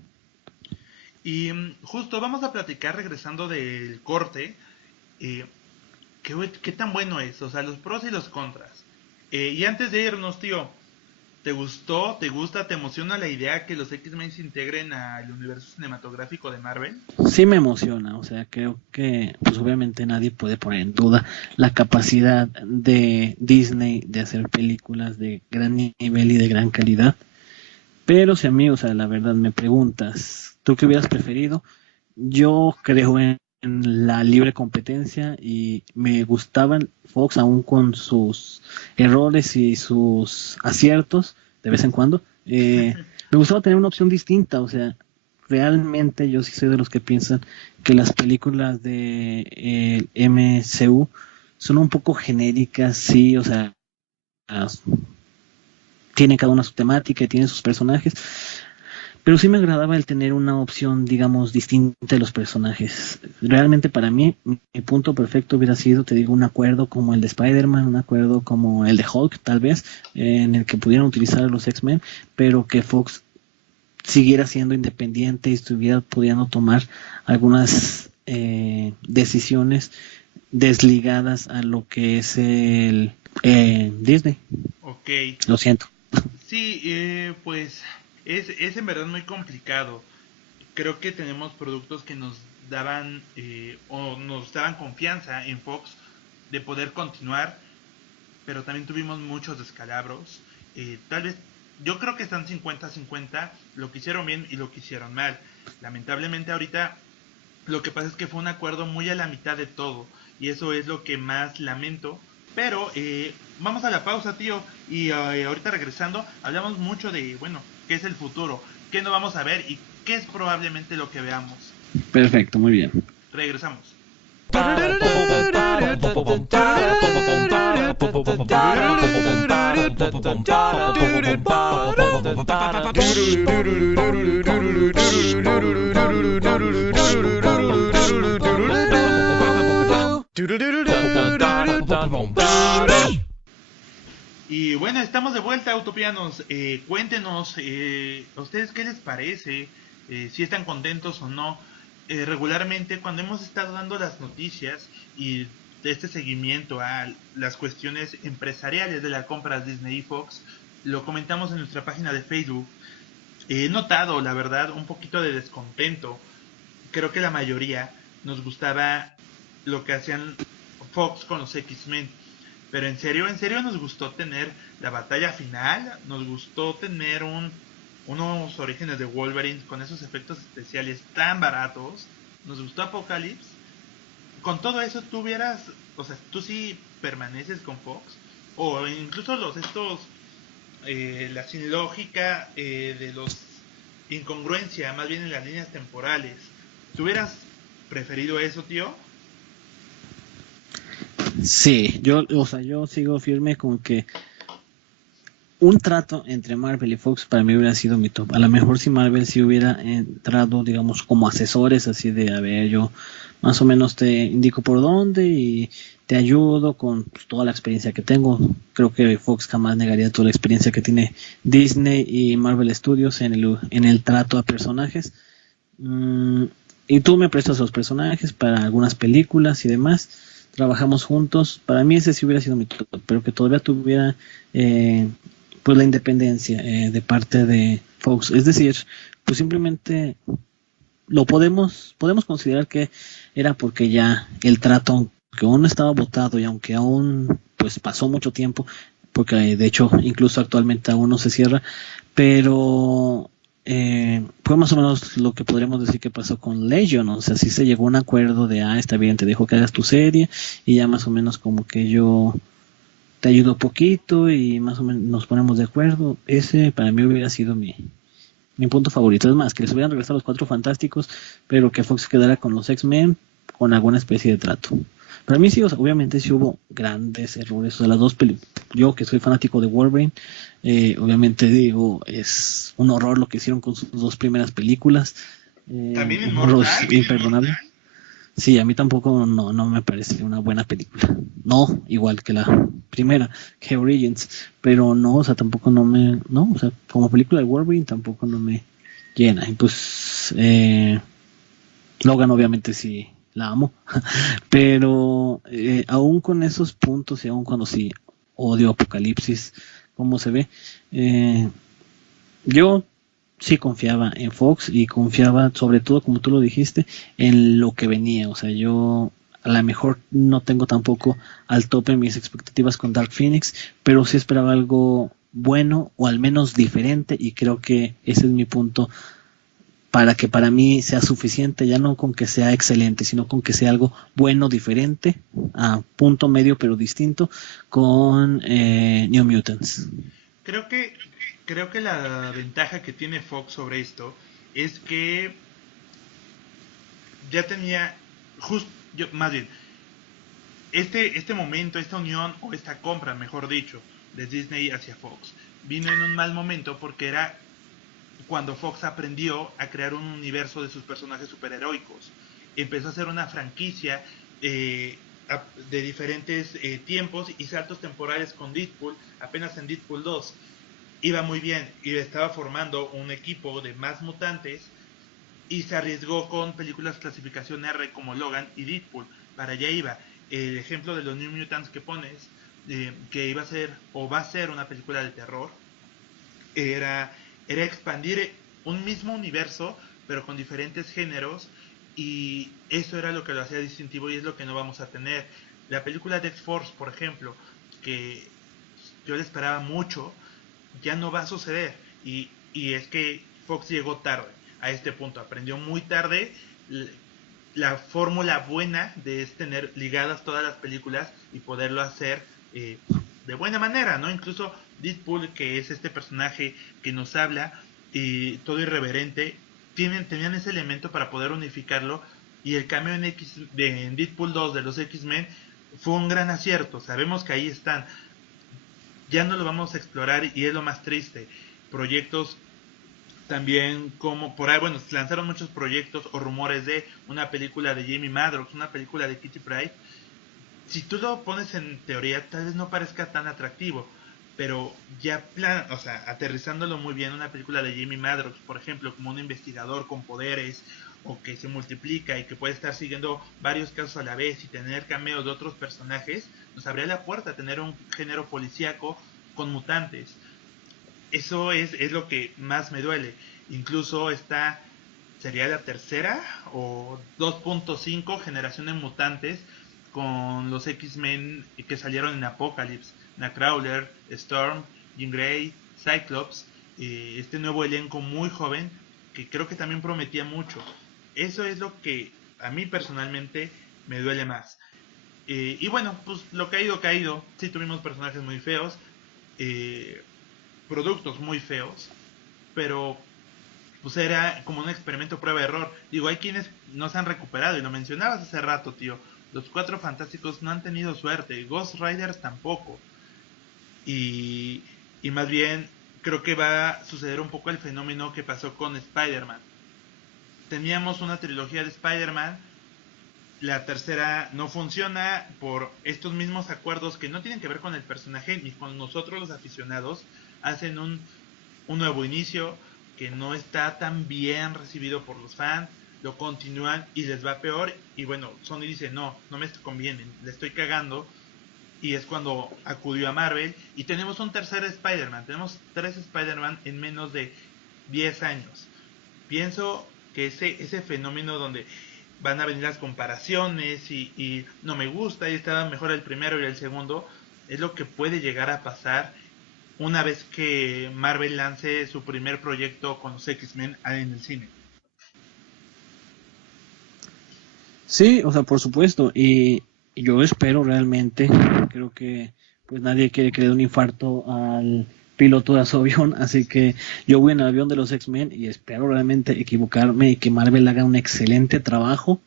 Y justo vamos a platicar regresando del corte. eh, ¿Qué tan bueno es? O sea, los pros y los contras. Y antes de irnos, tío, ¿Te gustó, te gusta, te emociona la idea que los X-Men se integren al universo cinematográfico de Marvel? Sí me emociona, o sea, creo que pues obviamente nadie puede poner en duda la capacidad de Disney de hacer películas de gran nivel y de gran calidad. Pero si a mí, o sea, la verdad me preguntas, ¿tú qué hubieras preferido? Yo creo en la libre competencia y me gustaban Fox aún con sus errores y sus aciertos de vez en cuando. Me gustaba tener una opción distinta, o sea, realmente yo sí soy de los que piensan que las películas de MCU son un poco genéricas, sí, o sea, tiene cada una su temática y tiene sus personajes, pero sí me agradaba el tener una opción, digamos, distinta de los personajes. Realmente para mí, mi punto perfecto hubiera sido, te digo, un acuerdo como el de Spider-Man, un acuerdo como el de Hulk, tal vez, en el que pudieran utilizar a los X-Men, pero que Fox siguiera siendo independiente y estuviera pudiendo tomar algunas decisiones desligadas a lo que es el Disney. Ok, Lo siento. sí, pues es en verdad muy complicado. Creo que tenemos productos que nos daban o nos daban confianza en Fox de poder continuar, pero también tuvimos muchos descalabros. Tal vez, yo creo que están 50-50 lo que hicieron bien y lo que hicieron mal. Lamentablemente ahorita lo que pasa es que fue un acuerdo muy a la mitad de todo y eso es lo que más lamento. Pero vamos a la pausa, tío, y ahorita regresando hablamos mucho de, bueno, qué es el futuro, qué no vamos a ver y qué es probablemente lo que veamos. Perfecto, muy bien. Regresamos. Y bueno, estamos de vuelta, utopianos. Cuéntenos, ¿a ustedes qué les parece? Si están contentos o no. Regularmente, cuando hemos estado dando las noticias y de este seguimiento a las cuestiones empresariales de la compra de Disney y Fox, lo comentamos en nuestra página de Facebook. He notado, la verdad, un poquito de descontento. Creo que la mayoría nos gustaba lo que hacían Fox con los X-Men. Pero en serio nos gustó tener la batalla final, nos gustó tener unos orígenes de Wolverine con esos efectos especiales tan baratos, nos gustó Apocalypse. Con todo eso tú hubieras, o sea, tú sí permaneces con Fox, o incluso la sin lógica de los incongruencia, más bien en las líneas temporales. ¿Tú hubieras preferido eso, tío? Sí, o sea, yo sigo firme con que un trato entre Marvel y Fox para mí hubiera sido mi top. A lo mejor si Marvel sí hubiera entrado, digamos, como asesores, así de, a ver, yo más o menos te indico por dónde y te ayudo con pues, toda la experiencia que tengo. Creo que Fox jamás negaría toda la experiencia que tiene Disney y Marvel Studios en el trato a personajes. Mm, y tú me prestas los personajes para algunas películas y demás. Trabajamos juntos. Para mí ese sí hubiera sido mi top, pero que todavía tuviera pues la independencia de parte de Fox. Es decir, pues simplemente podemos considerar que era porque ya el trato, aunque aún no estaba votado y aunque aún pues pasó mucho tiempo, porque de hecho incluso actualmente aún no se cierra, pero fue más o menos lo que podríamos decir que pasó con Legion, o sea, sí se llegó a un acuerdo de, está bien, te dejo que hagas tu serie y ya más o menos como que yo te ayudo poquito y más o menos nos ponemos de acuerdo. Ese para mí hubiera sido mi punto favorito. Es más, que les hubieran regresado los Cuatro Fantásticos, pero que Fox quedara con los X-Men con alguna especie de trato. Para mí sí, o sea, obviamente sí hubo grandes errores. O sea, las dos películas, yo que soy fanático de Wolverine, obviamente digo, es un horror lo que hicieron con sus dos primeras películas. También Un horror Inmortal. imperdonable. Sí, a mí tampoco no me parece una buena película. No, igual que la primera, que Origins, pero no, o sea, tampoco no, o sea, como película de Wolverine tampoco no me llena. Y pues Logan obviamente sí la amo, pero aún con esos puntos y aún cuando sí odio Apocalipsis, cómo se ve. Yo sí confiaba en Fox y confiaba sobre todo, como tú lo dijiste, en lo que venía. O sea, yo a lo mejor no tengo tampoco al tope mis expectativas con Dark Phoenix, pero sí esperaba algo bueno o al menos diferente, y creo que ese es mi punto para que para mí sea suficiente, ya no con que sea excelente, sino con que sea algo bueno, diferente, a punto medio pero distinto, con New Mutants. Creo que, creo que la ventaja que tiene Fox sobre esto es que ya tenía, más bien, este momento, esta unión o esta compra, mejor dicho, de Disney hacia Fox, vino en un mal momento porque era cuando Fox aprendió a crear un universo de sus personajes superheroicos. Empezó a hacer una franquicia eh, de diferentes tiempos y saltos temporales con Deadpool, apenas en Deadpool 2. Iba muy bien y estaba formando un equipo de más mutantes y se arriesgó con películas clasificación R como Logan y Deadpool. Para allá iba. El ejemplo de los New Mutants que pones, que iba a ser o va a ser una película de terror, era, era expandir un mismo universo, pero con diferentes géneros, y eso era lo que lo hacía distintivo y es lo que no vamos a tener. La película de X-Force, por ejemplo, que yo le esperaba mucho, ya no va a suceder. Y es que Fox llegó tarde a este punto, aprendió muy tarde la fórmula buena de es tener ligadas todas las películas y poderlo hacer de buena manera, ¿no? Incluso Deadpool, que es este personaje que nos habla y todo irreverente, tenían ese elemento para poder unificarlo, y el cameo en Deadpool 2 de los X-Men fue un gran acierto. Sabemos que ahí están, ya no lo vamos a explorar y es lo más triste. Proyectos también como por ahí, bueno, se lanzaron muchos proyectos o rumores de una película de Jamie Madrox, una película de Kitty Pryde. Si tú lo pones en teoría, tal vez no parezca tan atractivo, pero ya o sea, aterrizándolo muy bien, una película de Jamie Madrox, por ejemplo, como un investigador con poderes o que se multiplica y que puede estar siguiendo varios casos a la vez y tener cameos de otros personajes, nos abría la puerta a tener un género policíaco con mutantes. Eso es lo que más me duele. Incluso esta sería la tercera o 2.5 generación de mutantes con los X-Men que salieron en Apocalypse, Nightcrawler, Storm, Jean Grey, Cyclops, este nuevo elenco muy joven que creo que también prometía mucho. Eso es lo que a mí personalmente me duele más. Y bueno, pues lo caído. Sí tuvimos personajes muy feos, eh, productos muy feos, pero pues era como un experimento prueba-error. Digo, hay quienes no se han recuperado, y lo mencionabas hace rato, tío. Los Cuatro Fantásticos no han tenido suerte, Ghost Riders tampoco. Y, y más bien creo que va a suceder un poco el fenómeno que pasó con Spider-Man. Teníamos una trilogía de Spider-Man, la tercera no funciona por estos mismos acuerdos que no tienen que ver con el personaje ni con nosotros los aficionados. Hacen un nuevo inicio que no está tan bien recibido por los fans, lo continúan y les va peor, y bueno, Sony dice no me conviene, le estoy cagando, y es cuando acudió a Marvel y tenemos un tercer Spider-Man, tenemos tres Spider-Man en menos de 10 años. Pienso que ese fenómeno donde van a venir las comparaciones y no me gusta y estaba mejor el primero y el segundo, es lo que puede llegar a pasar una vez que Marvel lance su primer proyecto con los X-Men en el cine. Sí, o sea, por supuesto, y yo espero realmente, creo que pues nadie quiere que le dé un infarto al piloto de su avión, así que yo voy en el avión de los X-Men y espero realmente equivocarme y que Marvel haga un excelente trabajo.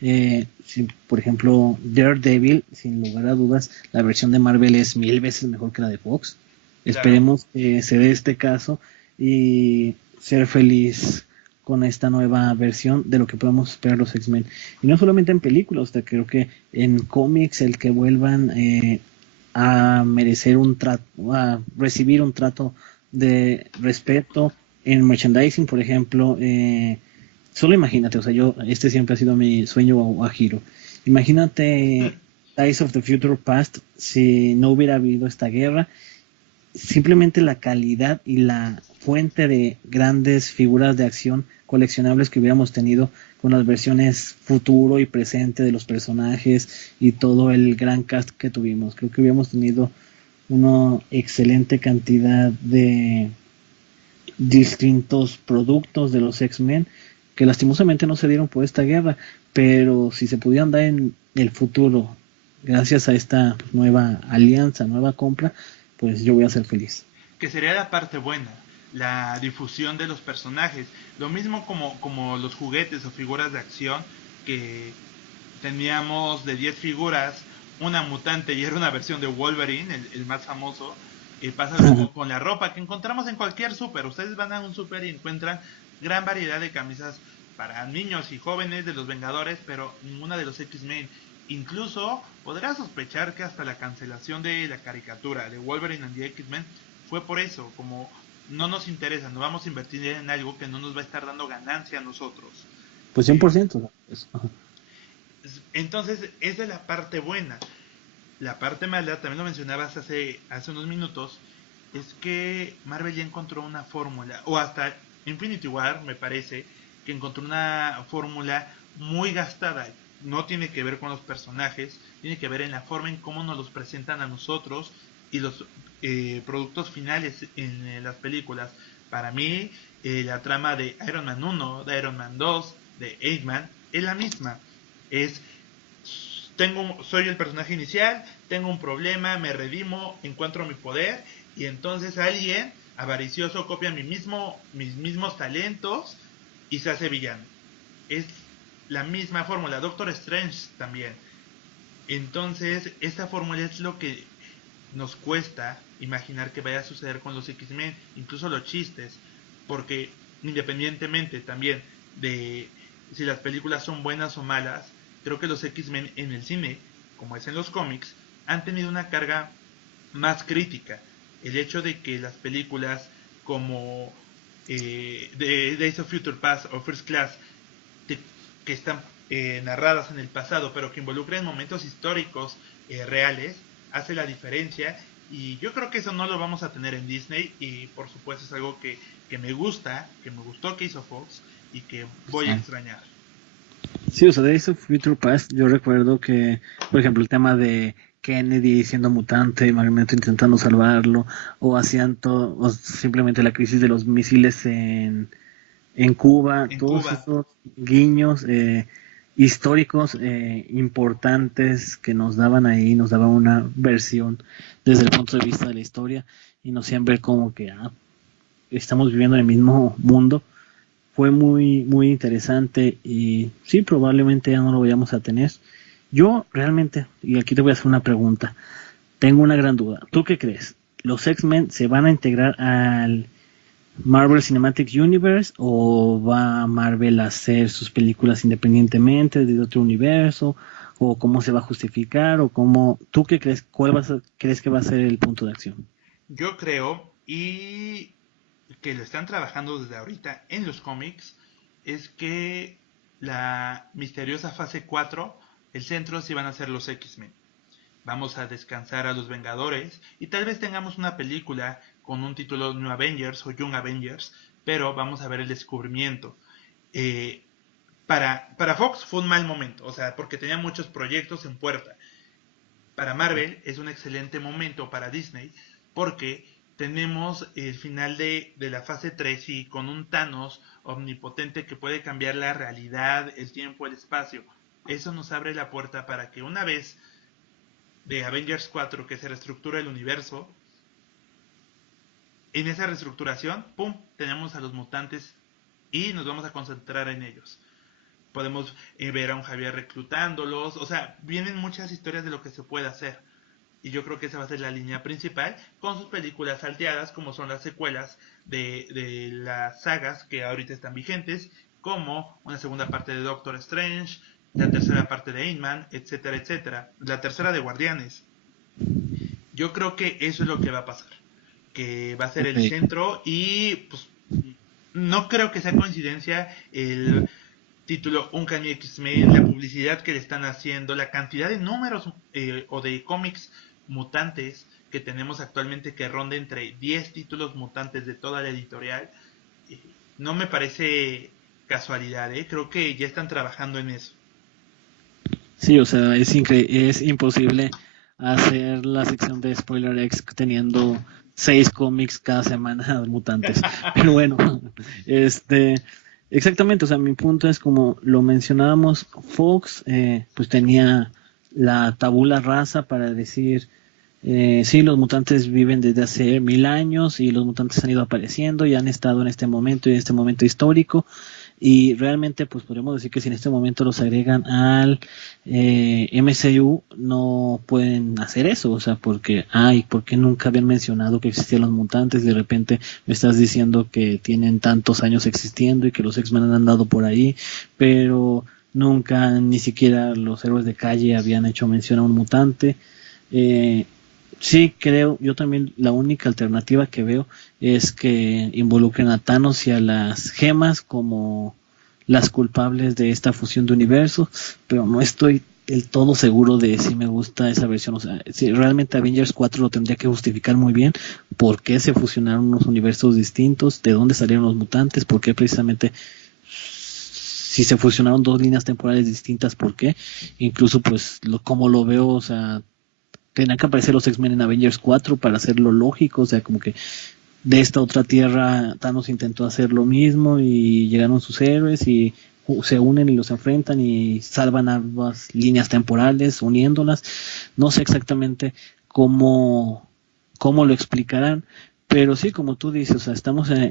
Si, por ejemplo, Daredevil, sin lugar a dudas, la versión de Marvel es 1000 veces mejor que la de Fox. Claro. Esperemos que se dé este caso y ser feliz con esta nueva versión de lo que podemos esperar los X-Men. Y no solamente en películas, creo que en cómics el que vuelvan a merecer un trato, a recibir un trato de respeto en merchandising, por ejemplo, solo imagínate, o sea, este siempre ha sido mi sueño guajiro. Imagínate Days of the Future Past si no hubiera habido esta guerra simplemente la calidad y la fuente de grandes figuras de acción coleccionables que hubiéramos tenido con las versiones futuro y presente de los personajes y todo el gran cast que tuvimos. Creo que hubiéramos tenido una excelente cantidad de distintos productos de los X-Men que lastimosamente no se dieron por esta guerra, pero si se pudieran dar en el futuro gracias a esta nueva alianza, nueva compra, pues yo voy a ser feliz. Que sería la parte buena, la difusión de los personajes. Lo mismo como los juguetes o figuras de acción, que teníamos de 10 figuras, una mutante y era una versión de Wolverine, el más famoso. Pasa luego con la ropa que encontramos en cualquier súper. Ustedes van a un súper y encuentran gran variedad de camisas para niños y jóvenes de los Vengadores, pero ninguna de los X-Men. Incluso podrá sospechar que hasta la cancelación de la caricatura de Wolverine and the X-Men fue por eso, como no nos interesa, no vamos a invertir en algo que no nos va a estar dando ganancia a nosotros. Pues 100%. Entonces, esa es la parte buena. La parte mala, también lo mencionabas hace unos minutos, es que Marvel ya encontró una fórmula, o hasta Infinity War, me parece, que encontró una fórmula muy gastada. No tiene que ver con los personajes, tiene que ver en la forma en cómo nos los presentan a nosotros y los productos finales en las películas. Para mí, la trama de Iron Man 1, de Iron Man 2, de Ant-Man, es la misma. Es soy el personaje inicial, tengo un problema, me redimo, encuentro mi poder y entonces alguien avaricioso copia mis mismos talentos y se hace villano. Es la misma fórmula. Doctor Strange también. Entonces, esta fórmula es lo que nos cuesta imaginar que vaya a suceder con los X-Men, incluso los chistes, porque independientemente también de si las películas son buenas o malas, creo que los X-Men en el cine, como es en los cómics, han tenido una carga más crítica. El hecho de que las películas como de Days of Future Past o First Class, de, que están narradas en el pasado, pero que involucran momentos históricos reales, hace la diferencia. Y yo creo que eso no lo vamos a tener en Disney. Y por supuesto es algo que me gusta, que me gustó que hizo Fox y que voy a extrañar. Sí, o sea, de Days of Future Past, yo recuerdo que, por ejemplo, el tema de Kennedy siendo mutante, Magneto intentando salvarlo, o hacían todo, o simplemente la crisis de los misiles en Cuba, En todos Cuba, esos guiños históricos importantes que nos daban ahí, nos daban una versión desde el punto de vista de la historia y nos hacían ver como que estamos viviendo en el mismo mundo. Fue muy, muy interesante y sí, probablemente ya no lo vayamos a tener. Yo realmente, y aquí te voy a hacer una pregunta, tengo una gran duda. ¿Tú qué crees? ¿Los X-Men se van a integrar al Marvel Cinematic Universe o va Marvel a hacer sus películas independientemente de otro universo? ¿O cómo se va a justificar? ¿O cómo, tú qué crees? ¿Crees que va a ser el punto de acción? yo creo, y que lo están trabajando desde ahorita en los cómics, es que la misteriosa fase 4, el centro sí van a ser los X-Men. Vamos a descansar a los Vengadores y tal vez tengamos una película con un título New Avengers o Young Avengers, pero vamos a ver el descubrimiento. Eh, para Fox fue un mal momento, o sea, porque tenía muchos proyectos en puerta. Para Marvel es un excelente momento para Disney porque tenemos el final de la fase 3 y con un Thanos omnipotente que puede cambiar la realidad, el tiempo, el espacio. Eso nos abre la puerta para que una vez de Avengers 4 que se reestructura el universo, en esa reestructuración, ¡pum!, tenemos a los mutantes y nos vamos a concentrar en ellos. Podemos ver a un Javier reclutándolos, o sea, vienen muchas historias de lo que se puede hacer. Y yo creo que esa va a ser la línea principal, con sus películas salteadas, como son las secuelas de las sagas que ahorita están vigentes, como una segunda parte de Doctor Strange, la tercera parte de Ant-Man, etcétera, etcétera. La tercera de Guardianes. Yo creo que eso es lo que va a pasar, que va a ser el Ok. centro y pues no creo que sea coincidencia el título Uncanny X-Men, la publicidad que le están haciendo, la cantidad de números o de cómics mutantes que tenemos actualmente, que ronda entre 10 títulos mutantes de toda la editorial, no me parece casualidad, ¿eh? Creo que ya están trabajando en eso. Sí, o sea, es imposible hacer la sección de Spoiler X teniendo 6 cómics cada semana de mutantes. Pero bueno, este, exactamente, o sea, mi punto es como lo mencionábamos, Fox pues tenía la tabula rasa para decir, sí, los mutantes viven desde hace 1000 años y los mutantes han ido apareciendo y han estado en este momento y en este momento histórico. Y realmente, pues podemos decir que si en este momento los agregan al MCU, no pueden hacer eso, o sea, porque, ¿por qué nunca habían mencionado que existían los mutantes? De repente me estás diciendo que tienen tantos años existiendo y que los X-Men han andado por ahí, pero nunca, ni siquiera los héroes de calle habían hecho mención a un mutante. Eh, Sí, creo, yo también la única alternativa que veo es que involucren a Thanos y a las gemas como las culpables de esta fusión de universos, pero no estoy del todo seguro de si me gusta esa versión. O sea, si realmente Avengers 4 lo tendría que justificar muy bien, por qué se fusionaron unos universos distintos, de dónde salieron los mutantes, por qué precisamente si se fusionaron dos líneas temporales distintas, por qué, incluso pues como lo veo, o sea, tenían que aparecer los X-Men en Avengers 4 para hacerlo lógico, o sea, como que de esta otra tierra Thanos intentó hacer lo mismo y llegaron sus héroes y se unen y los enfrentan y salvan ambas líneas temporales uniéndolas. No sé exactamente cómo, cómo lo explicarán, pero sí, como tú dices, o sea,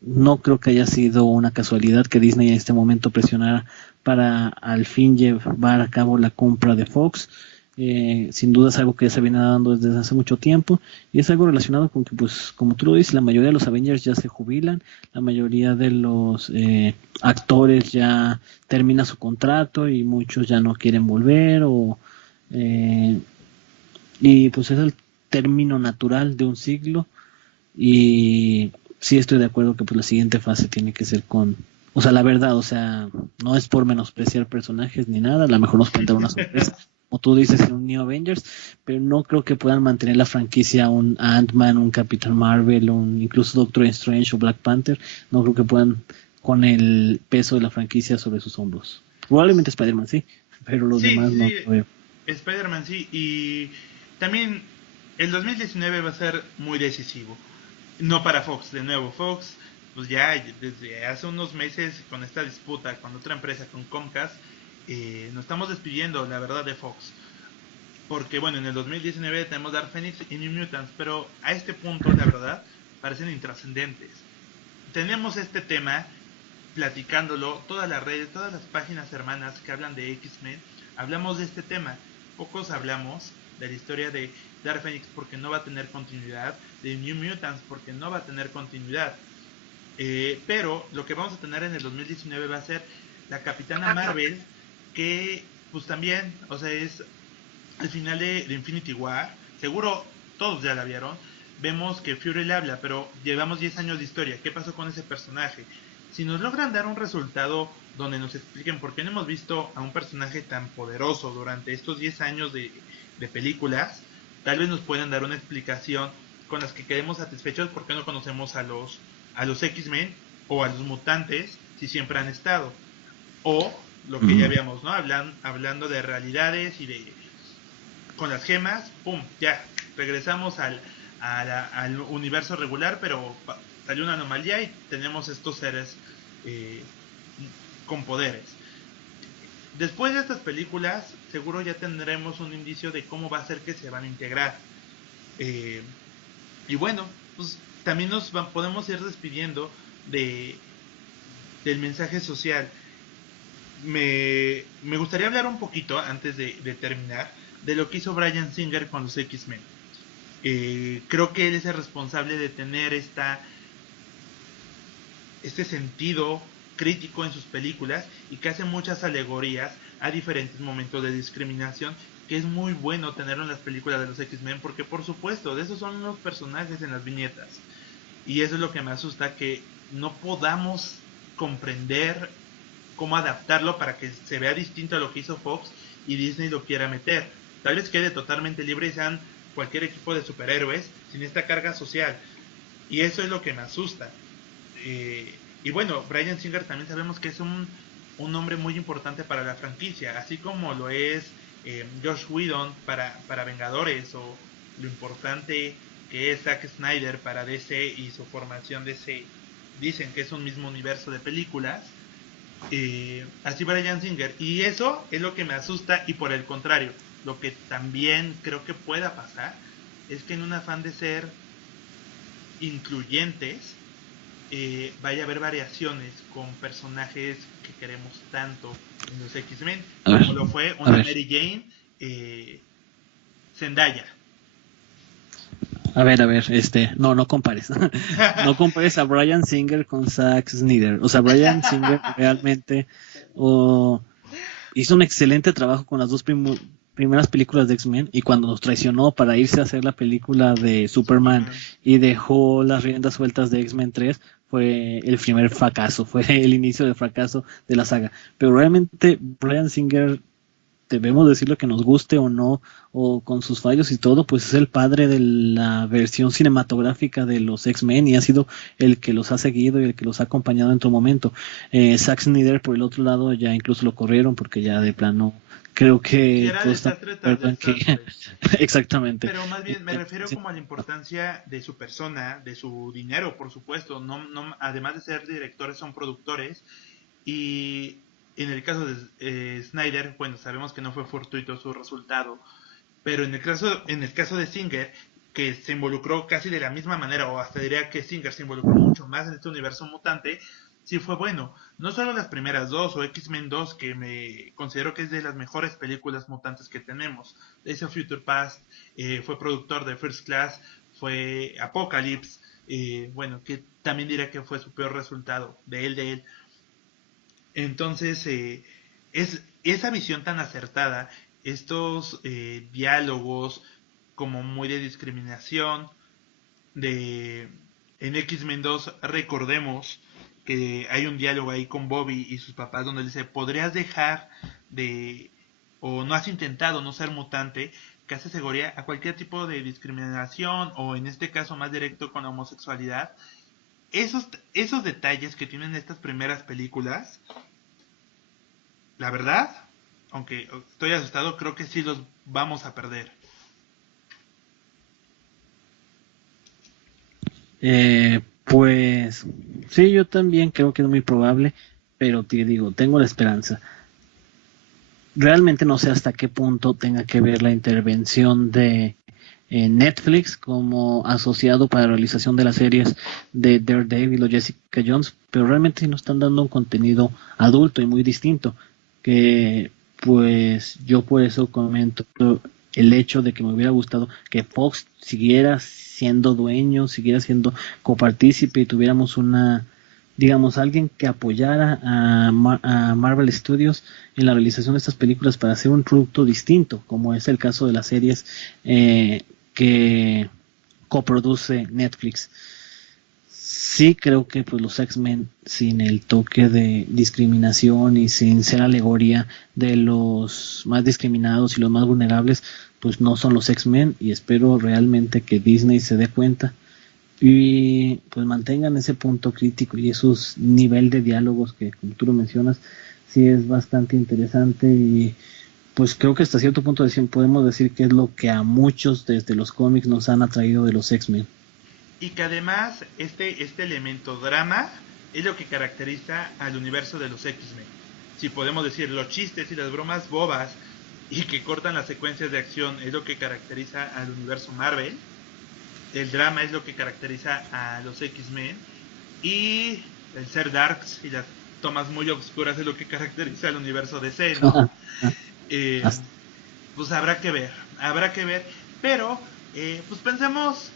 no creo que haya sido una casualidad que Disney en este momento presionara para al fin llevar a cabo la compra de Fox. Sin duda es algo que ya se viene dando desde hace mucho tiempo y es algo relacionado con que, pues, como tú lo dices, la mayoría de los Avengers ya se jubilan, la mayoría de los actores ya termina su contrato y muchos ya no quieren volver eh, y pues es el término natural de un siglo y sí estoy de acuerdo que pues la siguiente fase tiene que ser o sea, la verdad, o sea, no es por menospreciar personajes ni nada, a lo mejor nos pueden dar una sorpresa, como tú dices, en un New Avengers, pero no creo que puedan mantener la franquicia un Ant-Man, un Capitán Marvel, incluso Doctor Strange o Black Panther, no creo que puedan con el peso de la franquicia sobre sus hombros. Probablemente Spider-Man sí, pero los Sí, demás sí, no sí, lo veo. Spider-Man sí, y también el 2019 va a ser muy decisivo. No para Fox, de nuevo, Fox, pues ya desde hace unos meses con esta disputa con otra empresa, con Comcast, nos estamos despidiendo, la verdad, de Fox. Porque bueno, en el 2019 tenemos Dark Phoenix y New Mutants, pero a este punto, la verdad, parecen intrascendentes. Tenemos este tema platicándolo, todas las redes, todas las páginas hermanas que hablan de X-Men, hablamos de este tema. Pocos hablamos de la historia de Dark Phoenix porque no va a tener continuidad, de New Mutants porque no va a tener continuidad. Pero lo que vamos a tener en el 2019 va a ser la Capitana Marvel, que pues también, o sea, es al final de Infinity War, seguro todos ya la vieron, vemos que Fury le habla, pero llevamos 10 años de historia. ¿Qué pasó con ese personaje? Si nos logran dar un resultado donde nos expliquen por qué no hemos visto a un personaje tan poderoso durante estos 10 años de películas, tal vez nos puedan dar una explicación con las que quedemos satisfechos porque no conocemos a los X-Men o a los mutantes si siempre han estado. O lo que ya habíamos, ¿no? Hablando de realidades y de con las gemas, pum, ya, regresamos al universo regular, pero salió una anomalía y tenemos estos seres eh, con poderes. Después de estas películas, seguro ya tendremos un indicio de cómo va a ser que se van a integrar. Eh, y bueno, pues también podemos ir despidiendo de, del mensaje social. Me gustaría hablar un poquito, antes de terminar, de lo que hizo Bryan Singer con los X-Men. Creo que él es el responsable de tener este sentido crítico en sus películas y que hace muchas alegorías a diferentes momentos de discriminación, que es muy bueno tenerlo en las películas de los X-Men porque por supuesto de esos son los personajes en las viñetas y eso es lo que me asusta, que no podamos comprender cómo adaptarlo para que se vea distinto a lo que hizo Fox y Disney lo quiera meter. Tal vez quede totalmente libre y sean cualquier equipo de superhéroes sin esta carga social. Y eso es lo que me asusta. Y bueno, Bryan Singer también sabemos que es un hombre muy importante para la franquicia, así como lo es Josh Whedon para Vengadores, o lo importante que es Zack Snyder para DC y su formación de ese, dicen que es un mismo universo de películas. Así Bryan Singer, y eso es lo que me asusta. Y por el contrario, lo que también creo que pueda pasar es que en un afán de ser incluyentes, vaya a haber variaciones con personajes que queremos tanto en los X-Men, A ver, como lo fue a una ver, Mary Jane, Zendaya. a ver, no compares. No compares a Bryan Singer con Zack Snyder. O sea, Bryan Singer realmente oh, hizo un excelente trabajo con las dos primeras películas de X-Men, y cuando nos traicionó para irse a hacer la película de Superman Superman. y dejó las riendas sueltas de X-Men 3, fue el primer fracaso, fue el inicio del fracaso de la saga. Pero realmente Bryan Singer, debemos decir lo que nos guste o no, o con sus fallos y todo, pues es el padre de la versión cinematográfica de los X-Men, y ha sido el que los ha seguido y el que los ha acompañado en todo momento. Zack Snyder, por el otro lado, ya incluso lo corrieron porque ya de plano creo Si que era todos estamos desastre de tras acuerdo en que desastre. exactamente. Pero más bien me refiero Sí. como a la importancia de su persona, de su dinero, por supuesto. No, además de ser directores, son productores. Y en el caso de Snyder, bueno, sabemos que no fue fortuito su resultado. Pero en el caso de Singer, que se involucró casi de la misma manera, o hasta diría que Singer se involucró mucho más en este universo mutante, sí fue bueno. No solo las primeras dos, o X-Men 2, que me considero que es de las mejores películas mutantes que tenemos. Days of Future Past, fue productor de First Class, fue Apocalypse, bueno, que también diría que fue su peor resultado, de él. Entonces, es esa visión tan acertada, estos diálogos como muy de discriminación, de en X-Men 2 recordemos que hay un diálogo ahí con Bobby y sus papás donde dice, podrías dejar de, o no has intentado no ser mutante, que hace seguridad a cualquier tipo de discriminación, o en este caso más directo con la homosexualidad. Esos detalles que tienen estas primeras películas, la verdad, aunque estoy asustado, creo que sí los vamos a perder. Pues sí, yo también creo que es muy probable, pero te digo, tengo la esperanza. Realmente no sé hasta qué punto tenga que ver la intervención de Netflix como asociado para la realización de las series de Daredevil o Jessica Jones, pero realmente sí nos están dando un contenido adulto y muy distinto, que pues yo por eso comento el hecho de que me hubiera gustado que Fox siguiera siendo dueño, siguiera siendo copartícipe y tuviéramos una, digamos, alguien que apoyara a Marvel Studios en la realización de estas películas para hacer un producto distinto, como es el caso de las series que coproduce Netflix. Sí creo que pues los X-Men, sin el toque de discriminación y sin ser alegoría de los más discriminados y los más vulnerables, pues no son los X-Men, y espero realmente que Disney se dé cuenta y pues mantengan ese punto crítico y esos nivel de diálogos que, como tú lo mencionas, sí es bastante interesante. Y pues creo que hasta cierto punto podemos decir que es lo que a muchos desde los cómics nos han atraído de los X-Men. Y que además este elemento drama es lo que caracteriza al universo de los X-Men. Si podemos decir, los chistes y las bromas bobas y que cortan las secuencias de acción es lo que caracteriza al universo Marvel. El drama es lo que caracteriza a los X-Men. Y el ser darks y las tomas muy oscuras es lo que caracteriza al universo DC, ¿no? Eh, pues habrá que ver, pero pues pensemos,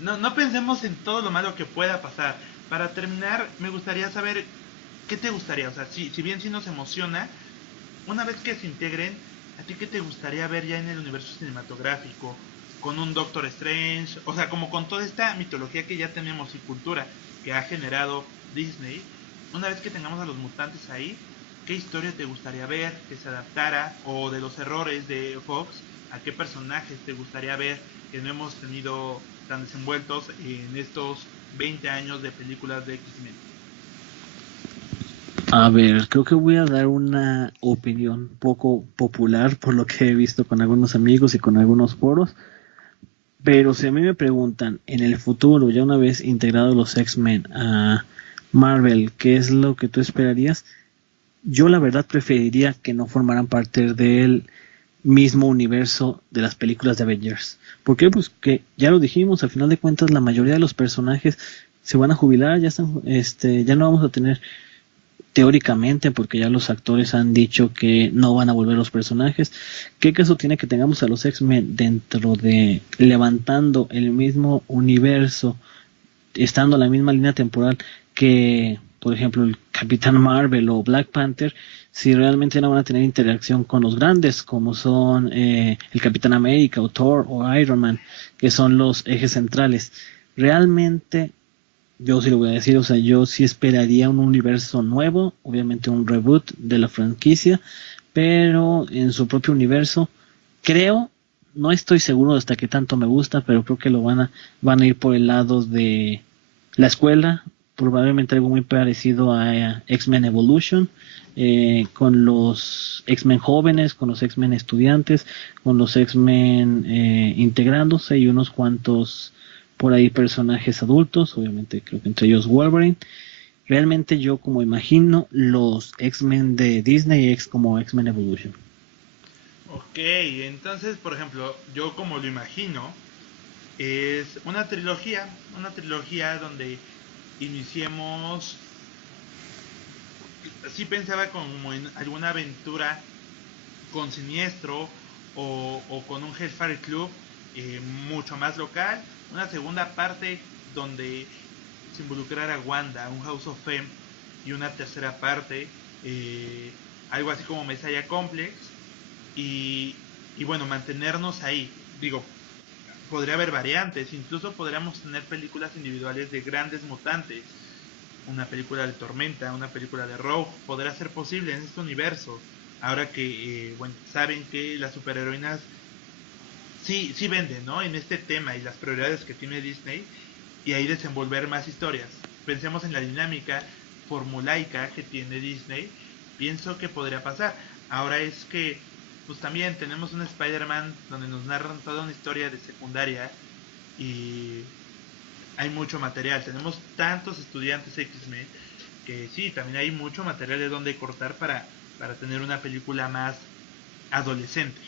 no pensemos en todo lo malo que pueda pasar. Para terminar, me gustaría saber qué te gustaría, o sea, si bien sí nos emociona, una vez que se integren, ¿a ti qué te gustaría ver ya en el universo cinematográfico? Con un Doctor Strange, o sea, como con toda esta mitología que ya tenemos y cultura que ha generado Disney, una vez que tengamos a los mutantes ahí, ¿qué historia te gustaría ver que se adaptara? O de los errores de Fox, ¿A qué personajes te gustaría ver que no hemos tenido tan desenvueltos en estos 20 años de películas de X-Men? A ver, creo que voy a dar una opinión poco popular por lo que he visto con algunos amigos y con algunos foros. Pero si a mí me preguntan en el futuro, ya una vez integrados los X-Men a Marvel, ¿qué es lo que tú esperarías? Yo la verdad preferiría que no formaran parte del mismo universo de las películas de Avengers. ¿Por qué? Pues que ya lo dijimos, al final de cuentas la mayoría de los personajes se van a jubilar, ya están, ya no vamos a tener teóricamente, porque ya los actores han dicho que no van a volver los personajes. ¿Qué caso tiene que tengamos a los X-Men dentro de levantando el mismo universo, estando en la misma línea temporal que, por ejemplo, el Capitán Marvel o Black Panther, si realmente no van a tener interacción con los grandes, como son el Capitán América o Thor o Iron Man, que son los ejes centrales? Realmente yo sí lo voy a decir, o sea, yo sí esperaría un universo nuevo, obviamente un reboot de la franquicia, pero en su propio universo, creo, no estoy seguro hasta qué tanto me gusta, pero creo que van a ir por el lado de la escuela, probablemente algo muy parecido a X-Men Evolution, con los X-Men jóvenes, con los X-Men estudiantes, con los X-Men integrándose y unos cuantos por ahí personajes adultos, obviamente creo que entre ellos Wolverine. Realmente yo como imagino los X-Men de Disney es como X-Men Evolution. Ok, entonces, por ejemplo, yo como lo imagino, es una trilogía donde iniciemos, sí pensaba como en alguna aventura con Siniestro o con un Hellfire Club mucho más local, una segunda parte donde se involucrara Wanda, un House of Fame, y una tercera parte, eh, algo así como Messiah Complex, y, y bueno, mantenernos ahí. Digo, podría haber variantes, incluso podríamos tener películas individuales de grandes mutantes, una película de Tormenta, una película de Rogue, podrá ser posible en este universo. Ahora que, bueno, saben que las superheroínas sí venden, ¿no? En este tema y las prioridades que tiene Disney, y ahí desenvolver más historias. Pensemos en la dinámica formulaica que tiene Disney, pienso que podría pasar. Ahora es que, pues también tenemos un Spider-Man donde nos narran toda una historia de secundaria y hay mucho material. Tenemos tantos estudiantes X-Men que sí, también hay mucho material de donde cortar para tener una película más adolescente.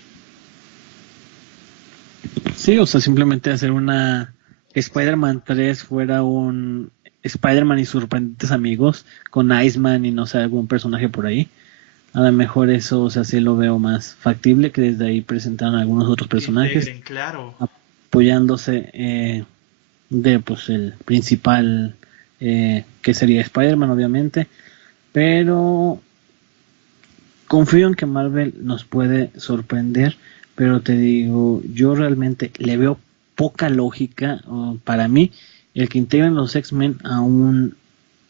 Sí, o sea, simplemente hacer una Spider-Man 3 fuera un Spider-Man y sus sorprendentes amigos con Iceman y no sé, algún personaje por ahí. A lo mejor eso, o sea, sí lo veo más factible que desde ahí presentaran algunos otros Que personajes integren, claro. apoyándose de pues el principal que sería Spider-Man obviamente, pero confío en que Marvel nos puede sorprender, pero te digo, yo realmente le veo poca lógica para mí el que integren los X-Men a un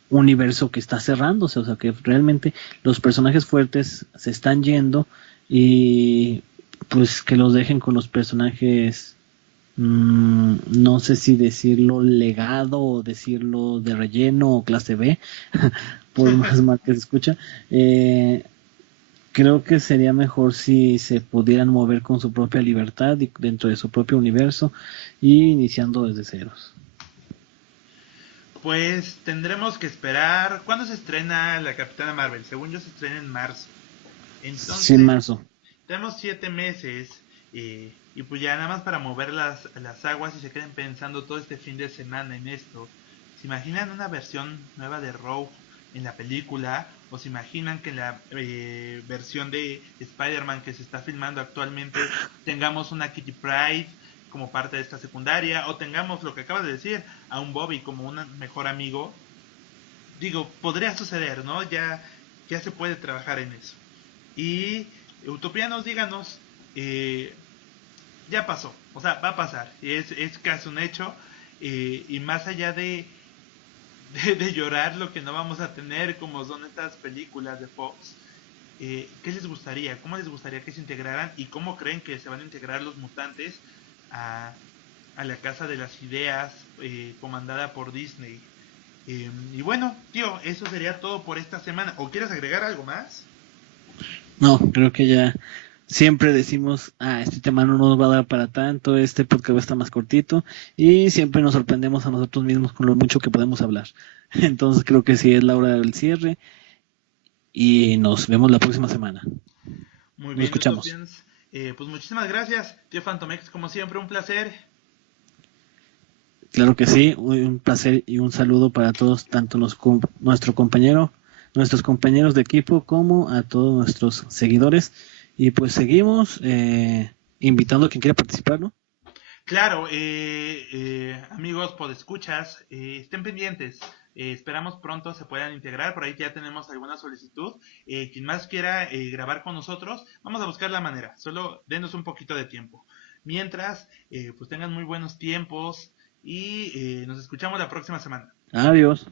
universo que está cerrándose, o sea que realmente los personajes fuertes se están yendo y pues que los dejen con los personajes, no sé si decirlo legado o decirlo de relleno o clase B, por más mal que se escucha. Creo que sería mejor si se pudieran mover con su propia libertad y dentro de su propio universo y iniciando desde ceros. Pues tendremos que esperar. ¿Cuándo se estrena la Capitana Marvel? Según yo se estrena en marzo. Sin Entonces, marzo. tenemos 7 meses y pues ya nada más para mover las aguas y se queden pensando todo este fin de semana en esto. ¿Se imaginan una versión nueva de Rogue en la película? ¿O se imaginan que en la versión de Spider-Man que se está filmando actualmente tengamos una Kitty Pryde como parte de esta secundaria? ¿O tengamos lo que acabas de decir, a un Bobby como un mejor amigo? Digo, podría suceder, ¿no? Ya se puede trabajar en eso. Y utopianos, díganos, eh, ya pasó, o sea, va a pasar, es casi un hecho, y más allá de llorar lo que no vamos a tener, como son estas películas de Fox, ¿qué les gustaría? ¿Cómo les gustaría que se integraran? ¿Y cómo creen que se van a integrar los mutantes a, a la Casa de las Ideas comandada por Disney? Y bueno, tío, eso sería todo por esta semana. ¿O quieres agregar algo más? No, creo que ya siempre decimos, este tema no nos va a dar para tanto, este podcast va a estar más cortito y siempre nos sorprendemos a nosotros mismos con lo mucho que podemos hablar. Entonces creo que sí es la hora del cierre y nos vemos la próxima semana. Muy Nos bien, escuchamos. Utopians. Pues muchísimas gracias, tío Fantomex, como siempre, un placer. Claro que sí, un placer y un saludo para todos, tanto nuestro compañero, nuestros compañeros de equipo, como a todos nuestros seguidores. Y pues seguimos invitando a quien quiera participar, ¿no? Claro, amigos podescuchas, estén pendientes. Esperamos pronto se puedan integrar. Por ahí ya tenemos alguna solicitud. Quien más quiera grabar con nosotros, vamos a buscar la manera. Solo denos un poquito de tiempo. Mientras, pues tengan muy buenos tiempos y nos escuchamos la próxima semana. Adiós.